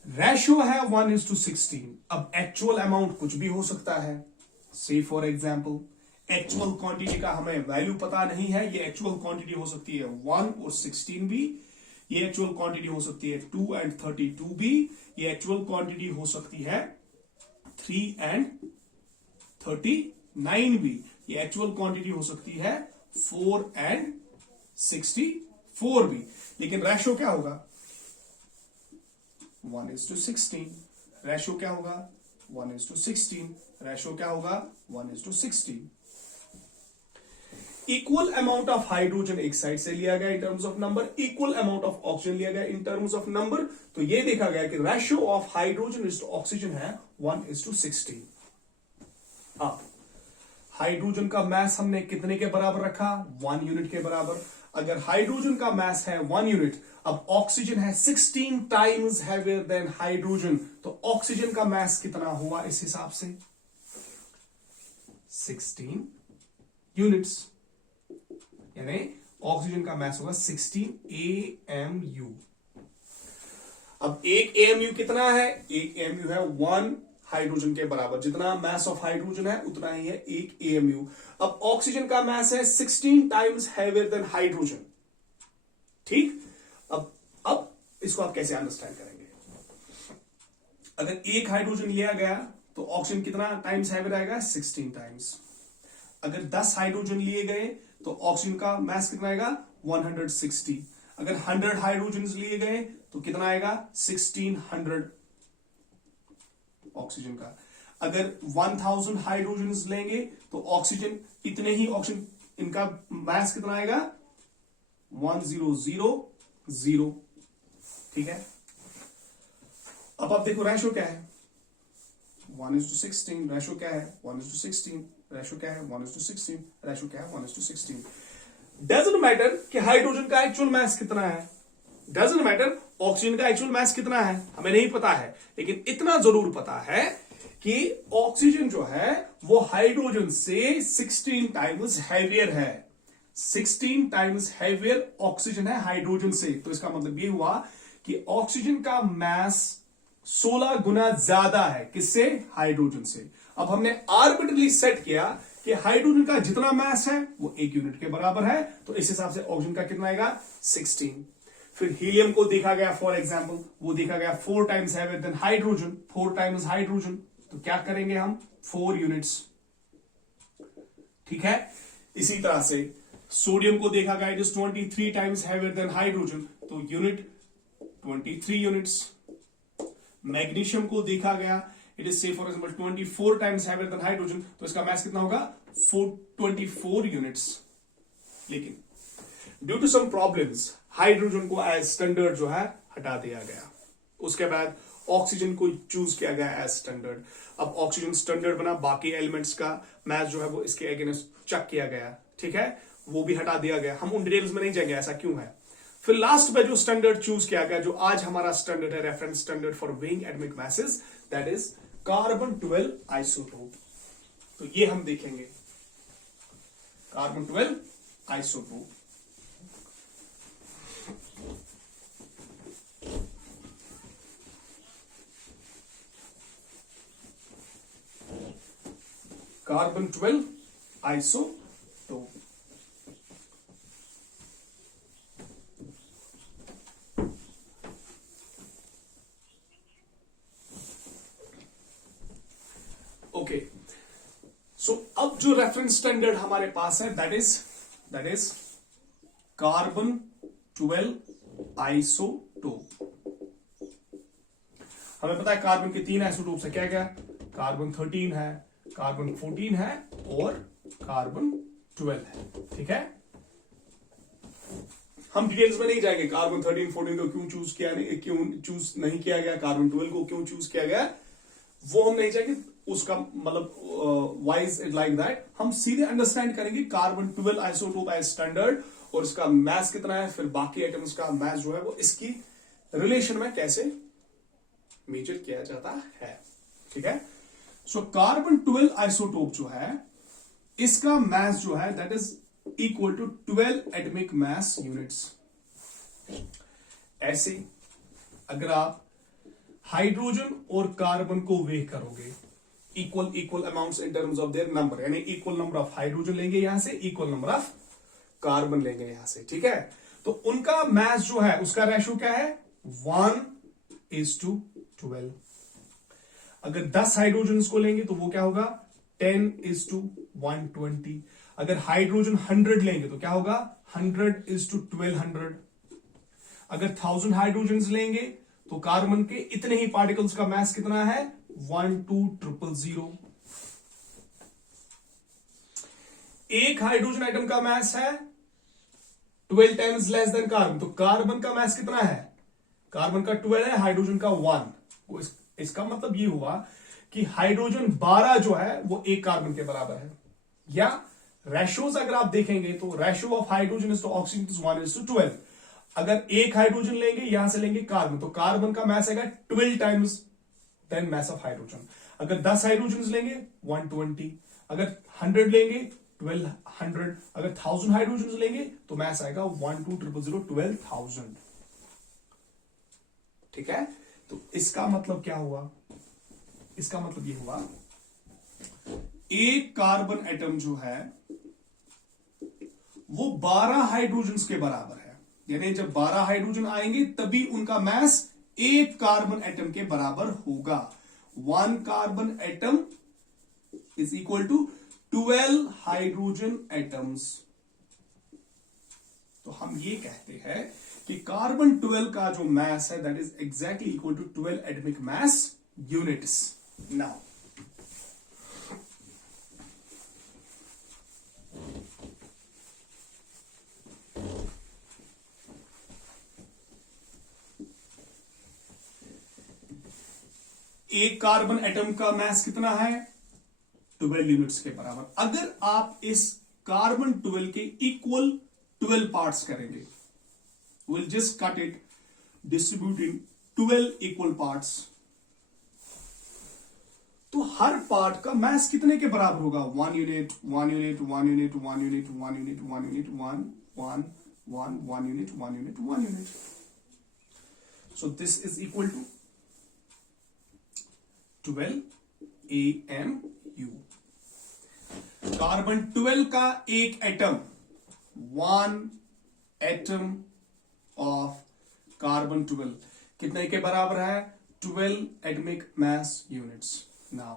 रेशियो है 1:16। अब एक्चुअल अमाउंट कुछ भी हो सकता है। से फॉर एग्जांपल एक्चुअल क्वांटिटी का हमें वैल्यू पता नहीं है, ये एक्चुअल क्वांटिटी हो सकती है 1 और 16 भी, ये एक्चुअल क्वांटिटी हो सकती है 2 and 32b, ये एक्चुअल क्वांटिटी हो सकती है 3 and 39b, ये एक्चुअल क्वांटिटी हो सकती है 4 and 64b। लेकिन रेशो क्या होगा 1:16, रेशो क्या होगा 1:16, रेशो क्या होगा 1:16। इक्वल अमाउंट ऑफ हाइड्रोजन एक साइड से लिया गया इन terms of number, equal amount of oxygen लिया गया इन टर्म्स ऑफ नंबर, तो ये देखा गया कि ratio of hydrogen is to oxygen है 1:16। अब हाइड्रोजन का मास हमने कितने के बराबर रखा 1 यूनिट के बराबर। अगर हाइड्रोजन का मास है 1 यूनिट, अब ऑक्सीजन है 16 टाइम्स हैवियर देन हाइड्रोजन, तो ऑक्सीजन का मास कितना हुआ इस हिसाब से 16 यूनिट्स, यानी ऑक्सीजन का मास होगा 16 AMU। अब एक AMU कितना है, एक AMU है 1 हाइड्रोजन के बराबर, जितना मास ऑफ हाइड्रोजन है उतना ही है एक AMU। अब ऑक्सीजन का मास है 16 टाइम्स हैवियर देन हाइड्रोजन, ठीक। अब इसको आप कैसे अंडरस्टैंड करेंगे, अगर एक हाइड्रोजन लिया गया तो ऑक्सीजन कितना टाइम्स हैवियर आएगा 16 टाइम्स। अगर 10 हाइड्रोजन लिए गए तो ऑक्सीजन का मास कितना आएगा 160। अगर 100 हाइड्रोजन लिए गए तो कितना आएगा 1600 ऑक्सीजन का। अगर 1000 हाइड्रोजन लेंगे तो ऑक्सीजन इतने ही ऑक्सीजन, इनका मास कितना आएगा 1000, ठीक है। अब आप देखो रेशो क्या है 1:16, रेशो क्या है 1:16, रेशो क्या है 1:16, रेशो क्या है 1:16। डजंट मैटर कि हाइड्रोजन का एक्चुअल मास कितना है, डजंट मैटर ऑक्सीजन का एक्चुअल मास कितना है, हमें नहीं पता है, लेकिन इतना जरूर पता है कि ऑक्सीजन जो है वो हाइड्रोजन से 16 टाइम्स हैवियर है, 16 टाइम्स हैवियर ऑक्सीजन है हाइड्रोजन से। तो इसका मतलब ये हुआ कि ऑक्सीजन का मास 16 गुना ज्यादा है किससे, हाइड्रोजन से। अब हमने आर्बिट्रली सेट किया कि हाइड्रोजन का जितना मास है वो 1 यूनिट के बराबर है, तो इस हिसाब से ऑक्सीजन का कितना आएगा 16। फिर हीलियम को देखा गया फॉर एग्जांपल, वो देखा गया 4 times heavier than hydrogen, 4 times hydrogen, तो क्या करेंगे हम 4 यूनिट्स, ठीक है। इसी तरह से सोडियम को देखा गया it is 23 times heavier than hydrogen, तो यूनिट 23 यूनिट्स। मैग्नीशियम को देखा गया it is say for example 24 times heavier than hydrogen, तो इसका मास कितना होगा 24 यूनिट्स। लेकिन due to some problems hydrogen को एज स्टैंडर्ड जो है हटा दिया गया, उसके बाद ऑक्सीजन को चूज किया गया एज स्टैंडर्ड। अब ऑक्सीजन स्टैंडर्ड बना, बाकी एलिमेंट्स का मास जो है वो इसके अगेंस्ट चेक किया गया, ठीक है, वो भी हटा दिया गया। हम उन डिटेल्स में नहीं जाएंगे ऐसा क्यों है। फिर लास्ट में जो स्टैंडर्ड चूज किया गया, जो आज हमारा स्टैंडर्ड है, reference standard for weighing atomic masses, that is carbon 12 isotope. तो ये हम देखेंगे carbon 12 isotope. Carbon 12 isotope. Okay, so अब जो रेफरेंस स्टैंडर्ड हमारे पास है दैट इज कार्बन 12 आइसोटोप। हमें पता है कार्बन के 3 आइसोटोप्स है, क्या क्या, कार्बन 13 है, कार्बन 14 है और कार्बन 12 है, ठीक है। हम डिटेल्स में नहीं जाएंगे कार्बन 13 14 को क्यों चूज किया नहीं, क्यों चूज नहीं किया गया, कार्बन 12 को क्यों चूज किया गया, वो हम नहीं जाएंगे, उसका मतलब वाइज इट लाइक दैट। हम सीधे अंडरस्टैंड करेंगे कार्बन 12 आइसोटोप एज स्टैंडर्ड और इसका मास कितना है, फिर बाकी एटम्स का मास जो है वो इसकी रिलेशन में कैसे मेजर किया जाता है, ठीक है। सो कार्बन 12 आइसोटोप जो है इसका मास जो है that is equal to 12 atomic mass units. ऐसे अगर आप हाइड्रोजन और कार्बन को वेह करोगे equal amounts in terms of their number, यानी इक्वल नंबर ऑफ हाइड्रोजन लेंगे यहां से, इक्वल नंबर ऑफ कार्बन लेंगे यहां से, ठीक है। तो उनका मास जो है उसका रेशो क्या है 1:12। अगर 10 हाइड्रोजन को लेंगे तो वो क्या होगा 10:120। अगर हाइड्रोजन 100 लेंगे तो क्या होगा 100:1200। अगर 1000 हाइड्रोजन लेंगे तो कार्बन के इतने ही पार्टिकल्स का मास कितना है 12000। एक हाइड्रोजन आइटम का मास है 12 टाइम्स लेस देन कार्बन, तो कार्बन का मास कितना है, कार्बन का 12 है, हाइड्रोजन का 1। इसका मतलब ये हुआ कि हाइड्रोजन 12 जो है वो एक कार्बन के बराबर है। या रेशोज अगर आप देखेंगे तो ratio of hydrogen is to oxygen is 1:12। अगर एक हाइड्रोजन लेंगे यहां से लेंगे कार्बन, तो कार्बन का मास आएगा 12 times than mass of hydrogen. अगर 10 हाइड्रोजन लेंगे 120, अगर 100 लेंगे 1200, अगर 1000 हाइड्रोजन लेंगे तो मास आएगा 12000। ठीक है, तो इसका मतलब क्या हुआ, इसका मतलब ये हुआ एक कार्बन एटम जो है वो 12 हाइड्रोजन के बराबर है। यानी जब 12 हाइड्रोजन आएंगे तभी उनका मास एक कार्बन एटम के बराबर होगा। 1 carbon atom is equal to 12 hydrogen atoms. तो हम ये कहते हैं कि कार्बन 12 का जो मास है that is exactly equal to 12 atomic mass units. Now एक कार्बन एटम का मास कितना है 12 यूनिट्स के बराबर। अगर आप इस कार्बन 12 के इक्वल 12 पार्ट्स करेंगे, will just cut it, distribute in 12 equal parts, तो हर पार्ट का मास कितने के बराबर होगा 1 unit 1 unit 1 unit 1 unit 1 unit 1 unit 1 1 1 1 unit 1 unit 1 unit. So this is equal to 12 AMU। Carbon 12 का एक एटम 1 एटम ऑफ कार्बन 12 कितने के बराबर है 12 एटॉमिक मास यूनिट्स। नाउ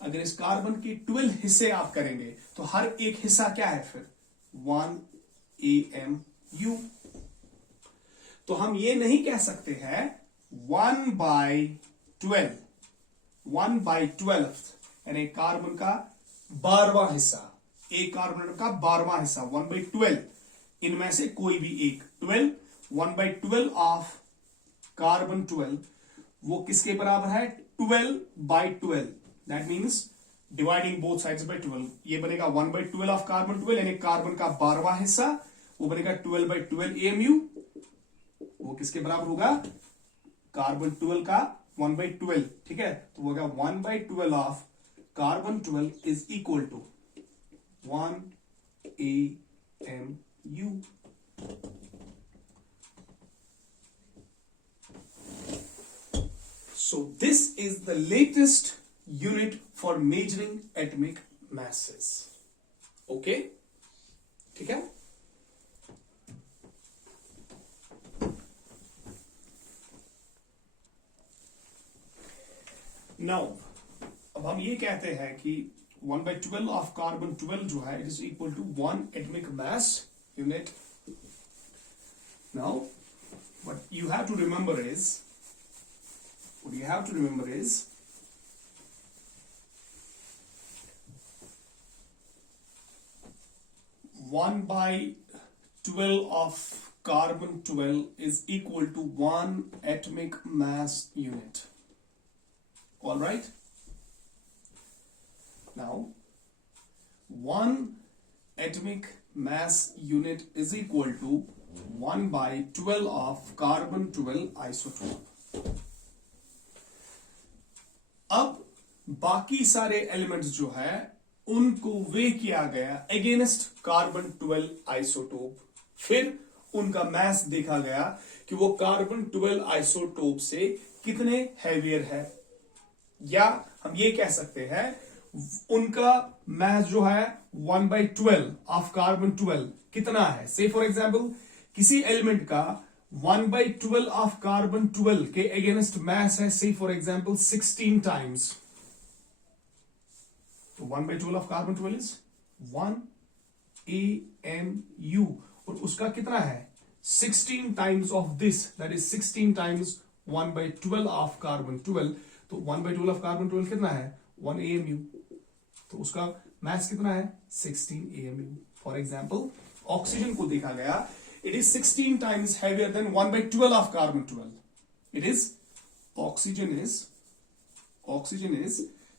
अगर इस कार्बन के 12 हिस्से आप करेंगे तो हर एक हिस्सा क्या है फिर 1 AMU। तो हम ये नहीं कह सकते हैं 1/12 यानी कार्बन का 12वां हिस्सा, एक कार्बन का 12वां हिस्सा 1/12, इनमें से कोई भी एक 12 1/12 ऑफ कार्बन 12 वो किसके बराबर है 12/12। That means dividing both sides by 12, ये बनेगा 1/12 ऑफ कार्बन 12 यानी कार्बन का 12वां हिस्सा, वो बनेगा 12/12 AMU। वो किसके बराबर होगा कार्बन 12 का 1/12। ठीक है, तो वो होगा 1/12 of carbon 12 is equal to 1 AMU। So this is the latest unit for measuring atomic masses. Okay? ठीक है? Now, अब हम ये कहते हैं कि 1/12 ऑफ कार्बन 12 जो है it is equal to 1 atomic mass unit. Now, what you have to remember is 1/12 of carbon 12 is equal to 1 atomic mass unit. All right? Now, 1 atomic mass unit is equal to 1/12 of carbon 12 isotope. अब बाकी सारे elements जो है उनको वे किया गया against carbon 12 isotope, फिर उनका मास देखा गया कि वो कार्बन 12 आइसोटोप से कितने हैवियर है, या हम ये कह सकते हैं उनका मास जो है 1/12 ऑफ कार्बन 12 कितना है। से फॉर एग्जाम्पल किसी एलिमेंट का 1/12 ऑफ कार्बन 12 के अगेंस्ट मास है, से फॉर एग्जांपल 16 टाइम्स, तो 1/12 ऑफ कार्बन 12 इज 1 AMU, और उसका कितना है 16 times of this, that is 16 times 1/12 of carbon 12, तो 1/12 ऑफ कार्बन 12 कितना है 1 AMU, तो उसका मास कितना है 16 AMU। फॉर एग्जाम्पल ऑक्सीजन को देखा गया, it is 16 times heavier than 1/12 of carbon 12, it is oxygen is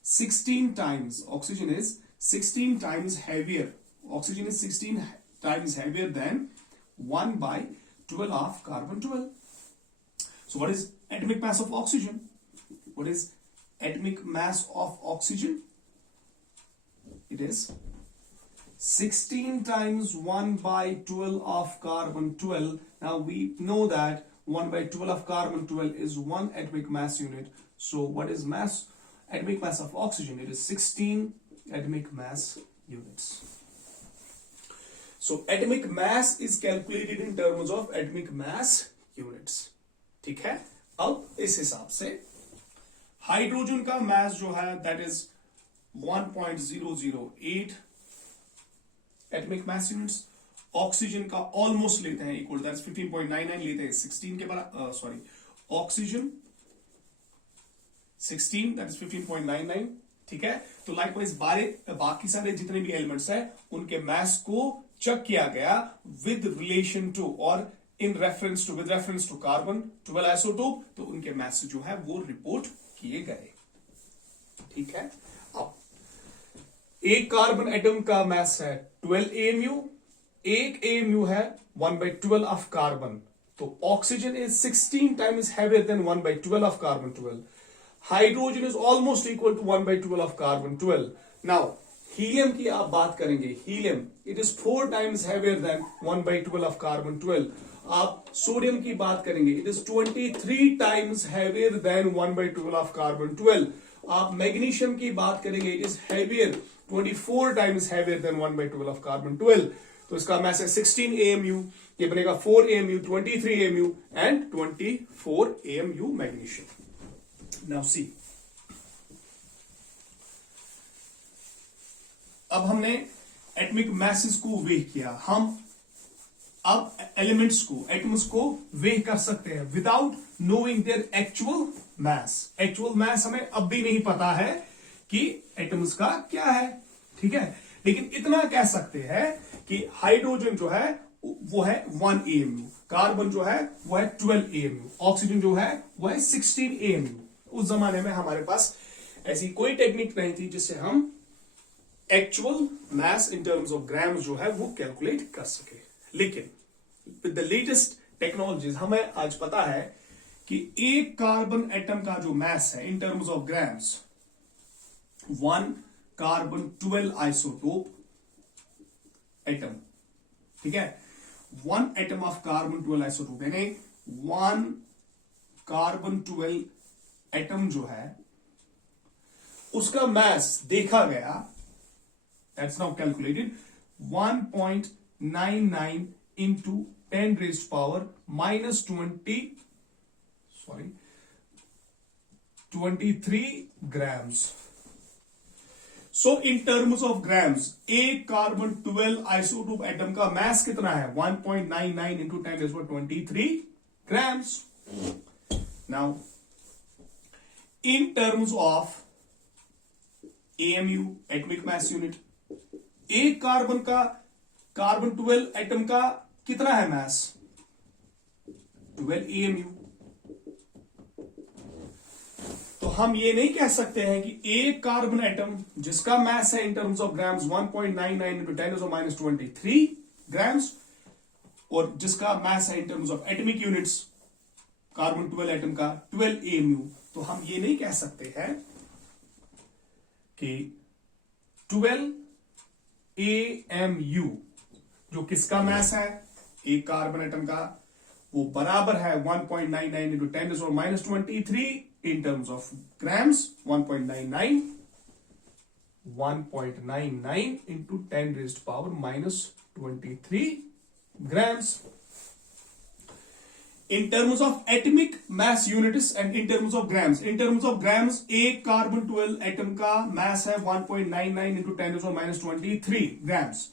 16 times, oxygen is 16 times heavier, oxygen is 16 times heavier than 1/12 of carbon 12. So what is atomic mass of oxygen? What is atomic mass of oxygen? It is 16 times 1/12 of carbon 12. Now we know that 1/12 of carbon 12 is 1 atomic mass unit. So what is atomic mass of oxygen? It is 16 atomic mass units. So atomic mass is calculated in terms of atomic mass units. ठीक है, अब इस हिसाब से hydrogen का mass जो है that is 1.008 atomic mass units. Oxygen का ऑलमोस्ट लेते हैं इक्वल, दैट इज 15.99 लेते हैं 16 के बराबर, सॉरी ऑक्सीजन 16 दैट इज 15.99, ठीक है। तो लाइकवाइज बाकी सारे जितने भी एलिमेंट्स हैं उनके मास को चेक किया गया विद रिलेशन टू और with reference to carbon 12 isotope, तो उनके मास जो है वो रिपोर्ट किए गए, ठीक है। अब एक कार्बन एटम का मास है 12 AMU, एक AMU है 1/12 ऑफ कार्बन, तो oxygen is 16 times heavier than 1/12 of carbon 12. Hydrogen is almost equal to 1/12 of carbon 12. Now helium की आप बात करेंगे, helium it is 4 times heavier than 1/12 of carbon 12. आप सोडियम की बात करेंगे, it is 23 times heavier than 1/12 of carbon 12. आप magnesium की बात करेंगे, it is heavier 24 times heavier than 1/12 of carbon 12. तो इसका मास है 16 AMU, ये बनेगा 4 AMU, 23 AMU and 24 AMU magnesium. Now see, अब हमने एटॉमिक मैसेस को वेह किया, हम अब एलिमेंट्स को, एटम्स को वेह कर सकते हैं without knowing their actual mass. Actual mass हमें अब भी नहीं पता है कि एटम्स का क्या है, ठीक है, लेकिन इतना कह सकते हैं कि हाइड्रोजन जो है वो है 1 AMU, कार्बन जो है वो है 12 AMU, ऑक्सीजन जो है वो है 16 AMU. उस जमाने में हमारे पास ऐसी कोई टेक्निक नहीं थी जिससे हम actual mass in terms of grams जो है वो कैलकुलेट कर सके. लेकिन विद द लेटेस्ट टेक्नोलॉजीज हमें आज पता है कि एक कार्बन एटम का जो मास है इन terms of grams, 1 carbon 12 isotope atom, ठीक है, 1 एटम ऑफ कार्बन 12 आइसोटोप यानी 1 कार्बन 12 एटम जो है उसका मास देखा गया, that's now calculated 1.99 into 10 raised power minus 23 grams. So in terms of grams, एक कार्बन 12 आइसोटोप एटम का मास कितना है 1.99 into 10 raised power 23 grams. Now in terms of AMU, atomic mass unit, एक कार्बन का, कार्बन 12 एटम का कितना है मास 12 AMU. तो हम ये नहीं कह सकते हैं कि एक कार्बन एटम जिसका मास है इन terms of grams 1.99 into 10⁻23 grams और जिसका मास है इन terms of atomic units carbon 12 atom का 12 AMU, तो हम ये नहीं कह सकते हैं कि 12 AMU जो किसका मास है एक कार्बन एटम का वो बराबर है 1.99 into 10⁻23 in terms of grams, 1.99 into 10 raised power minus 23 grams. in terms of atomic mass units and in terms of grams. In terms of grams, एक कार्बन 12 एटम का mass है 1.99 into 10 to the minus 23 grams.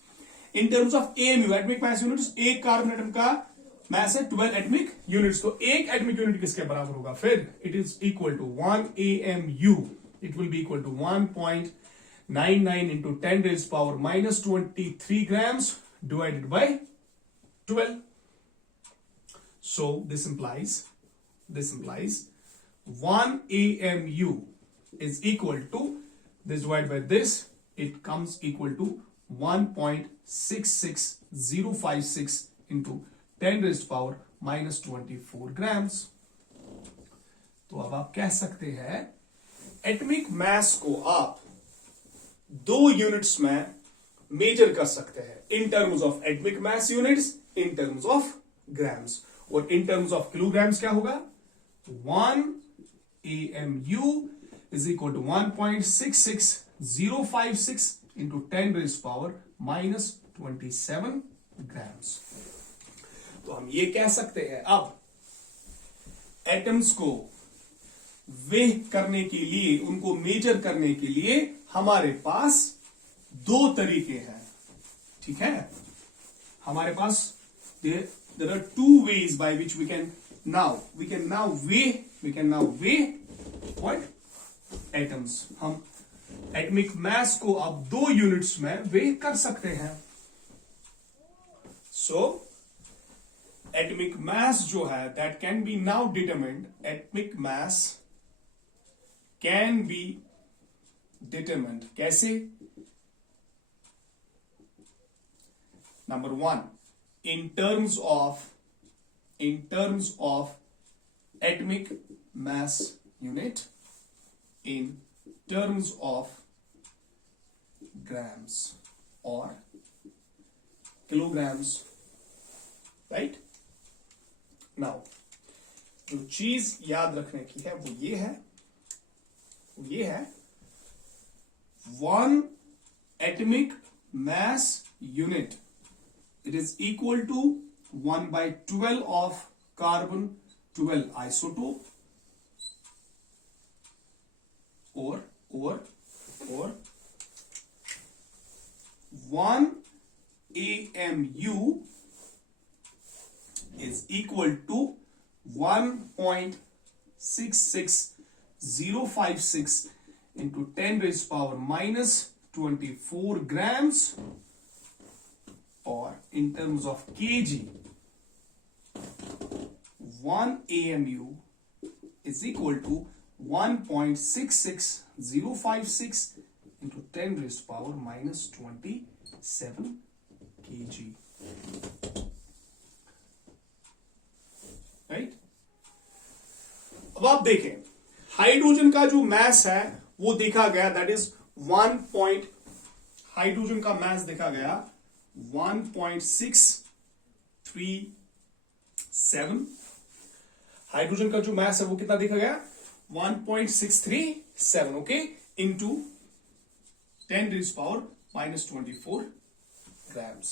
In terms of AMU, atomic mass units, एक carbon atom का mass है 12 atomic units. तो एक atomic unit किसके बराबर होगा? फिर it is equal to 1 AMU. It will be equal to 1.99 into 10 raised power minus 23 grams divided by 12. So this implies 1 AMU is equal to this divided by this, it comes equal to 1.66056 into 10 raised power minus 24 grams. तो अब आप कह सकते हैं atomic mass को आप दो units में मेजर कर सकते हैं, in terms of atomic mass units, in terms of grams. और इन टर्म्स ऑफ किलोग्राम्स क्या होगा? 1 AMU is equal to 1.66056 into 10 raised power minus 27 grams. तो हम ये कह सकते हैं अब एटम्स को वेह करने के लिए, उनको मेजर करने के लिए हमारे पास दो तरीके हैं. ठीक है, हमारे पास there are two ways by which we can now weigh what atoms. हम एटॉमिक मास को अब दो यूनिट्स में वेह कर सकते हैं. सो एटॉमिक मास जो है that can be now determined, atomic mass can be determined. कैसे? Number 1, in terms of atomic mass unit, in terms of grams or kilograms, right? Now जो चीज याद रखने की है वो ये है 1 atomic mass unit, it is equal to 1 by 12 of carbon 12 isotope or 1 AMU is equal to 1.66056 into 10 raised power minus 24 grams, or in terms of kg, 1 AMU is equal to 1.66056 into 10 raised power minus 27 kg. Right? अब आप देखें hydrogen का जो mass है वो देखा गया, that is hydrogen का मास देखा गया 1.637. हाइड्रोजन का जो मास है वो कितना देखा गया? 1.637, okay, into 10 raised power minus 24 grams.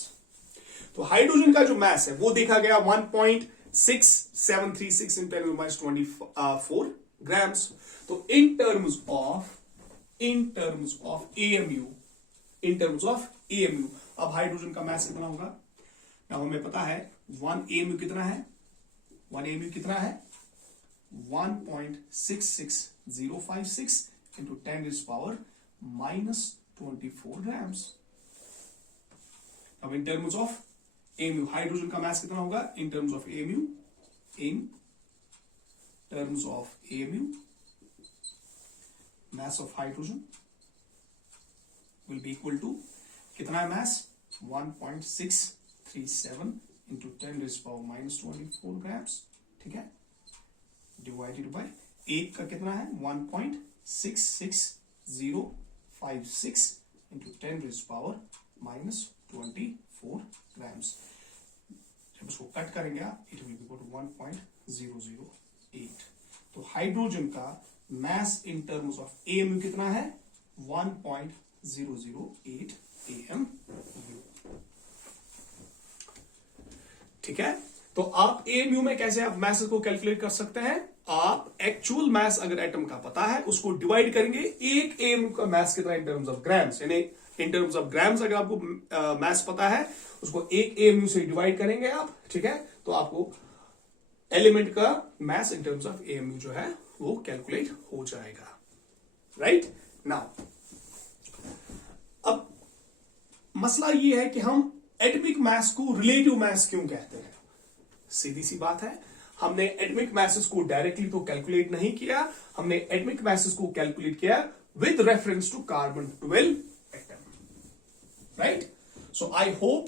तो हाइड्रोजन का जो मास है वो देखा गया 1.6736 in 10 minus 24 grams. तो in terms of AMU, अब हाइड्रोजन का मास कितना होगा? ना हमें पता है 1 AMU कितना है? 1.66056 into 10 raised power minus 24 grams. अब in terms of AMU, hydrogen का मास कितना होगा? In terms of AMU, mass of hydrogen will be equal to कितना है mass? 1.637 into 10 raised power minus 24 grams. ठीक है, डिवाइडेड बाय एक का कितना है? 1.66056 into 10 raised power minus 24 grams. जब इसको कट करेंगे आप, it will be equal to 1.008. तो हाइड्रोजन का mass in terms of AMU कितना है? 1.008 AMU. ठीक है, तो आप एएमयू में कैसे आप मास को कैलकुलेट कर सकते हैं, आप एक्चुअल मास अगर एटम का पता है उसको डिवाइड करेंगे एक एएमयू का मास कितना इन टर्म्स ऑफ ग्राम्स, यानी इन टर्म्स ऑफ ग्राम्स अगर आपको मास पता है उसको एक एएमयू से डिवाइड करेंगे आप, ठीक है, तो आपको एलिमेंट का mass in terms of AMU जो है वो कैलकुलेट हो जाएगा, राइट। नाउ अब मसला ये है कि हम एटॉमिक मास को रिलेटिव मास क्यों कहते हैं। सीधी सी बात है, हमने एटॉमिक मासेस को डायरेक्टली तो कैलकुलेट नहीं किया, हमने एटॉमिक मासेस को कैलकुलेट किया with reference to carbon 12 atom, right. So I hope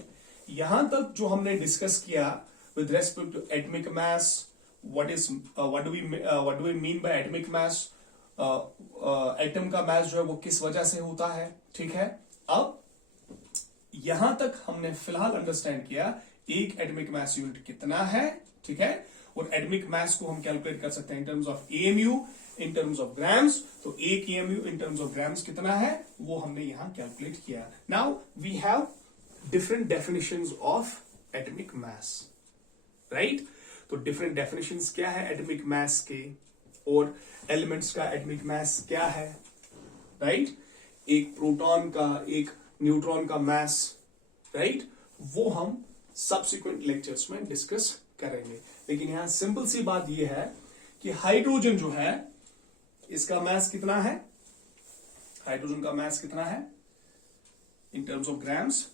यहां तक जो हमने डिस्कस किया with respect to atomic mass, what do we mean by atomic mass, atom का मास जो है वो किस वजह से होता है, ठीक है। अब यहां तक हमने फिलहाल अंडरस्टैंड किया एक एटॉमिक मास यूनिट कितना है, ठीक है, और एटॉमिक मास को हम कैलकुलेट कर सकते हैं in terms of AMU, in terms of grams. तो एक AMU in terms of grams कितना है वो हमने यहां कैलकुलेट किया। Now we have different definitions of atomic mass, right. तो डिफरेंट डेफिनेशंस क्या है एटॉमिक मास के, और एलिमेंट्स का एटॉमिक मास क्या है, राइट। एक प्रोटॉन का, एक न्यूट्रॉन का मास, राइट, वो हम सब्सिक्वेंट लेक्चर्स में डिस्कस करेंगे। लेकिन यहां सिंपल सी बात यह है कि हाइड्रोजन जो है इसका मास कितना है, हाइड्रोजन का मास कितना है इन terms of grams,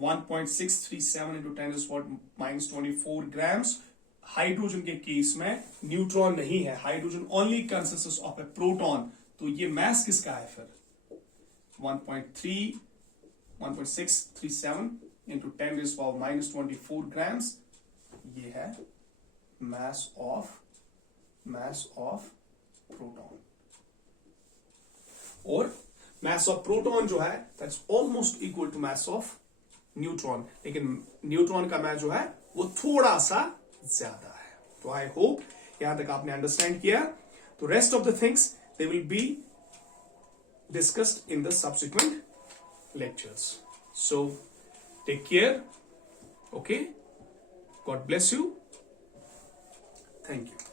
1.637 into 10⁻⁻24 grams. Hydrogen के केस में न्यूट्रॉन नहीं है, hydrogen only consists of A proton, तो ये मास किसका है फिर 1.637 into 10⁻⁻24 ग्राम्स, ये है mass of प्रोटॉन। और mass of प्रोटॉन जो है that's almost equal to mass of neutron, लेकिन न्यूट्रॉन का mass जो है वो थोड़ा सा ज्यादा है। तो आई होप यहां तक आपने अंडरस्टैंड किया। तो rest of the things they will be discussed in the subsequent lectures. So take care. Okay. God bless you. Thank you.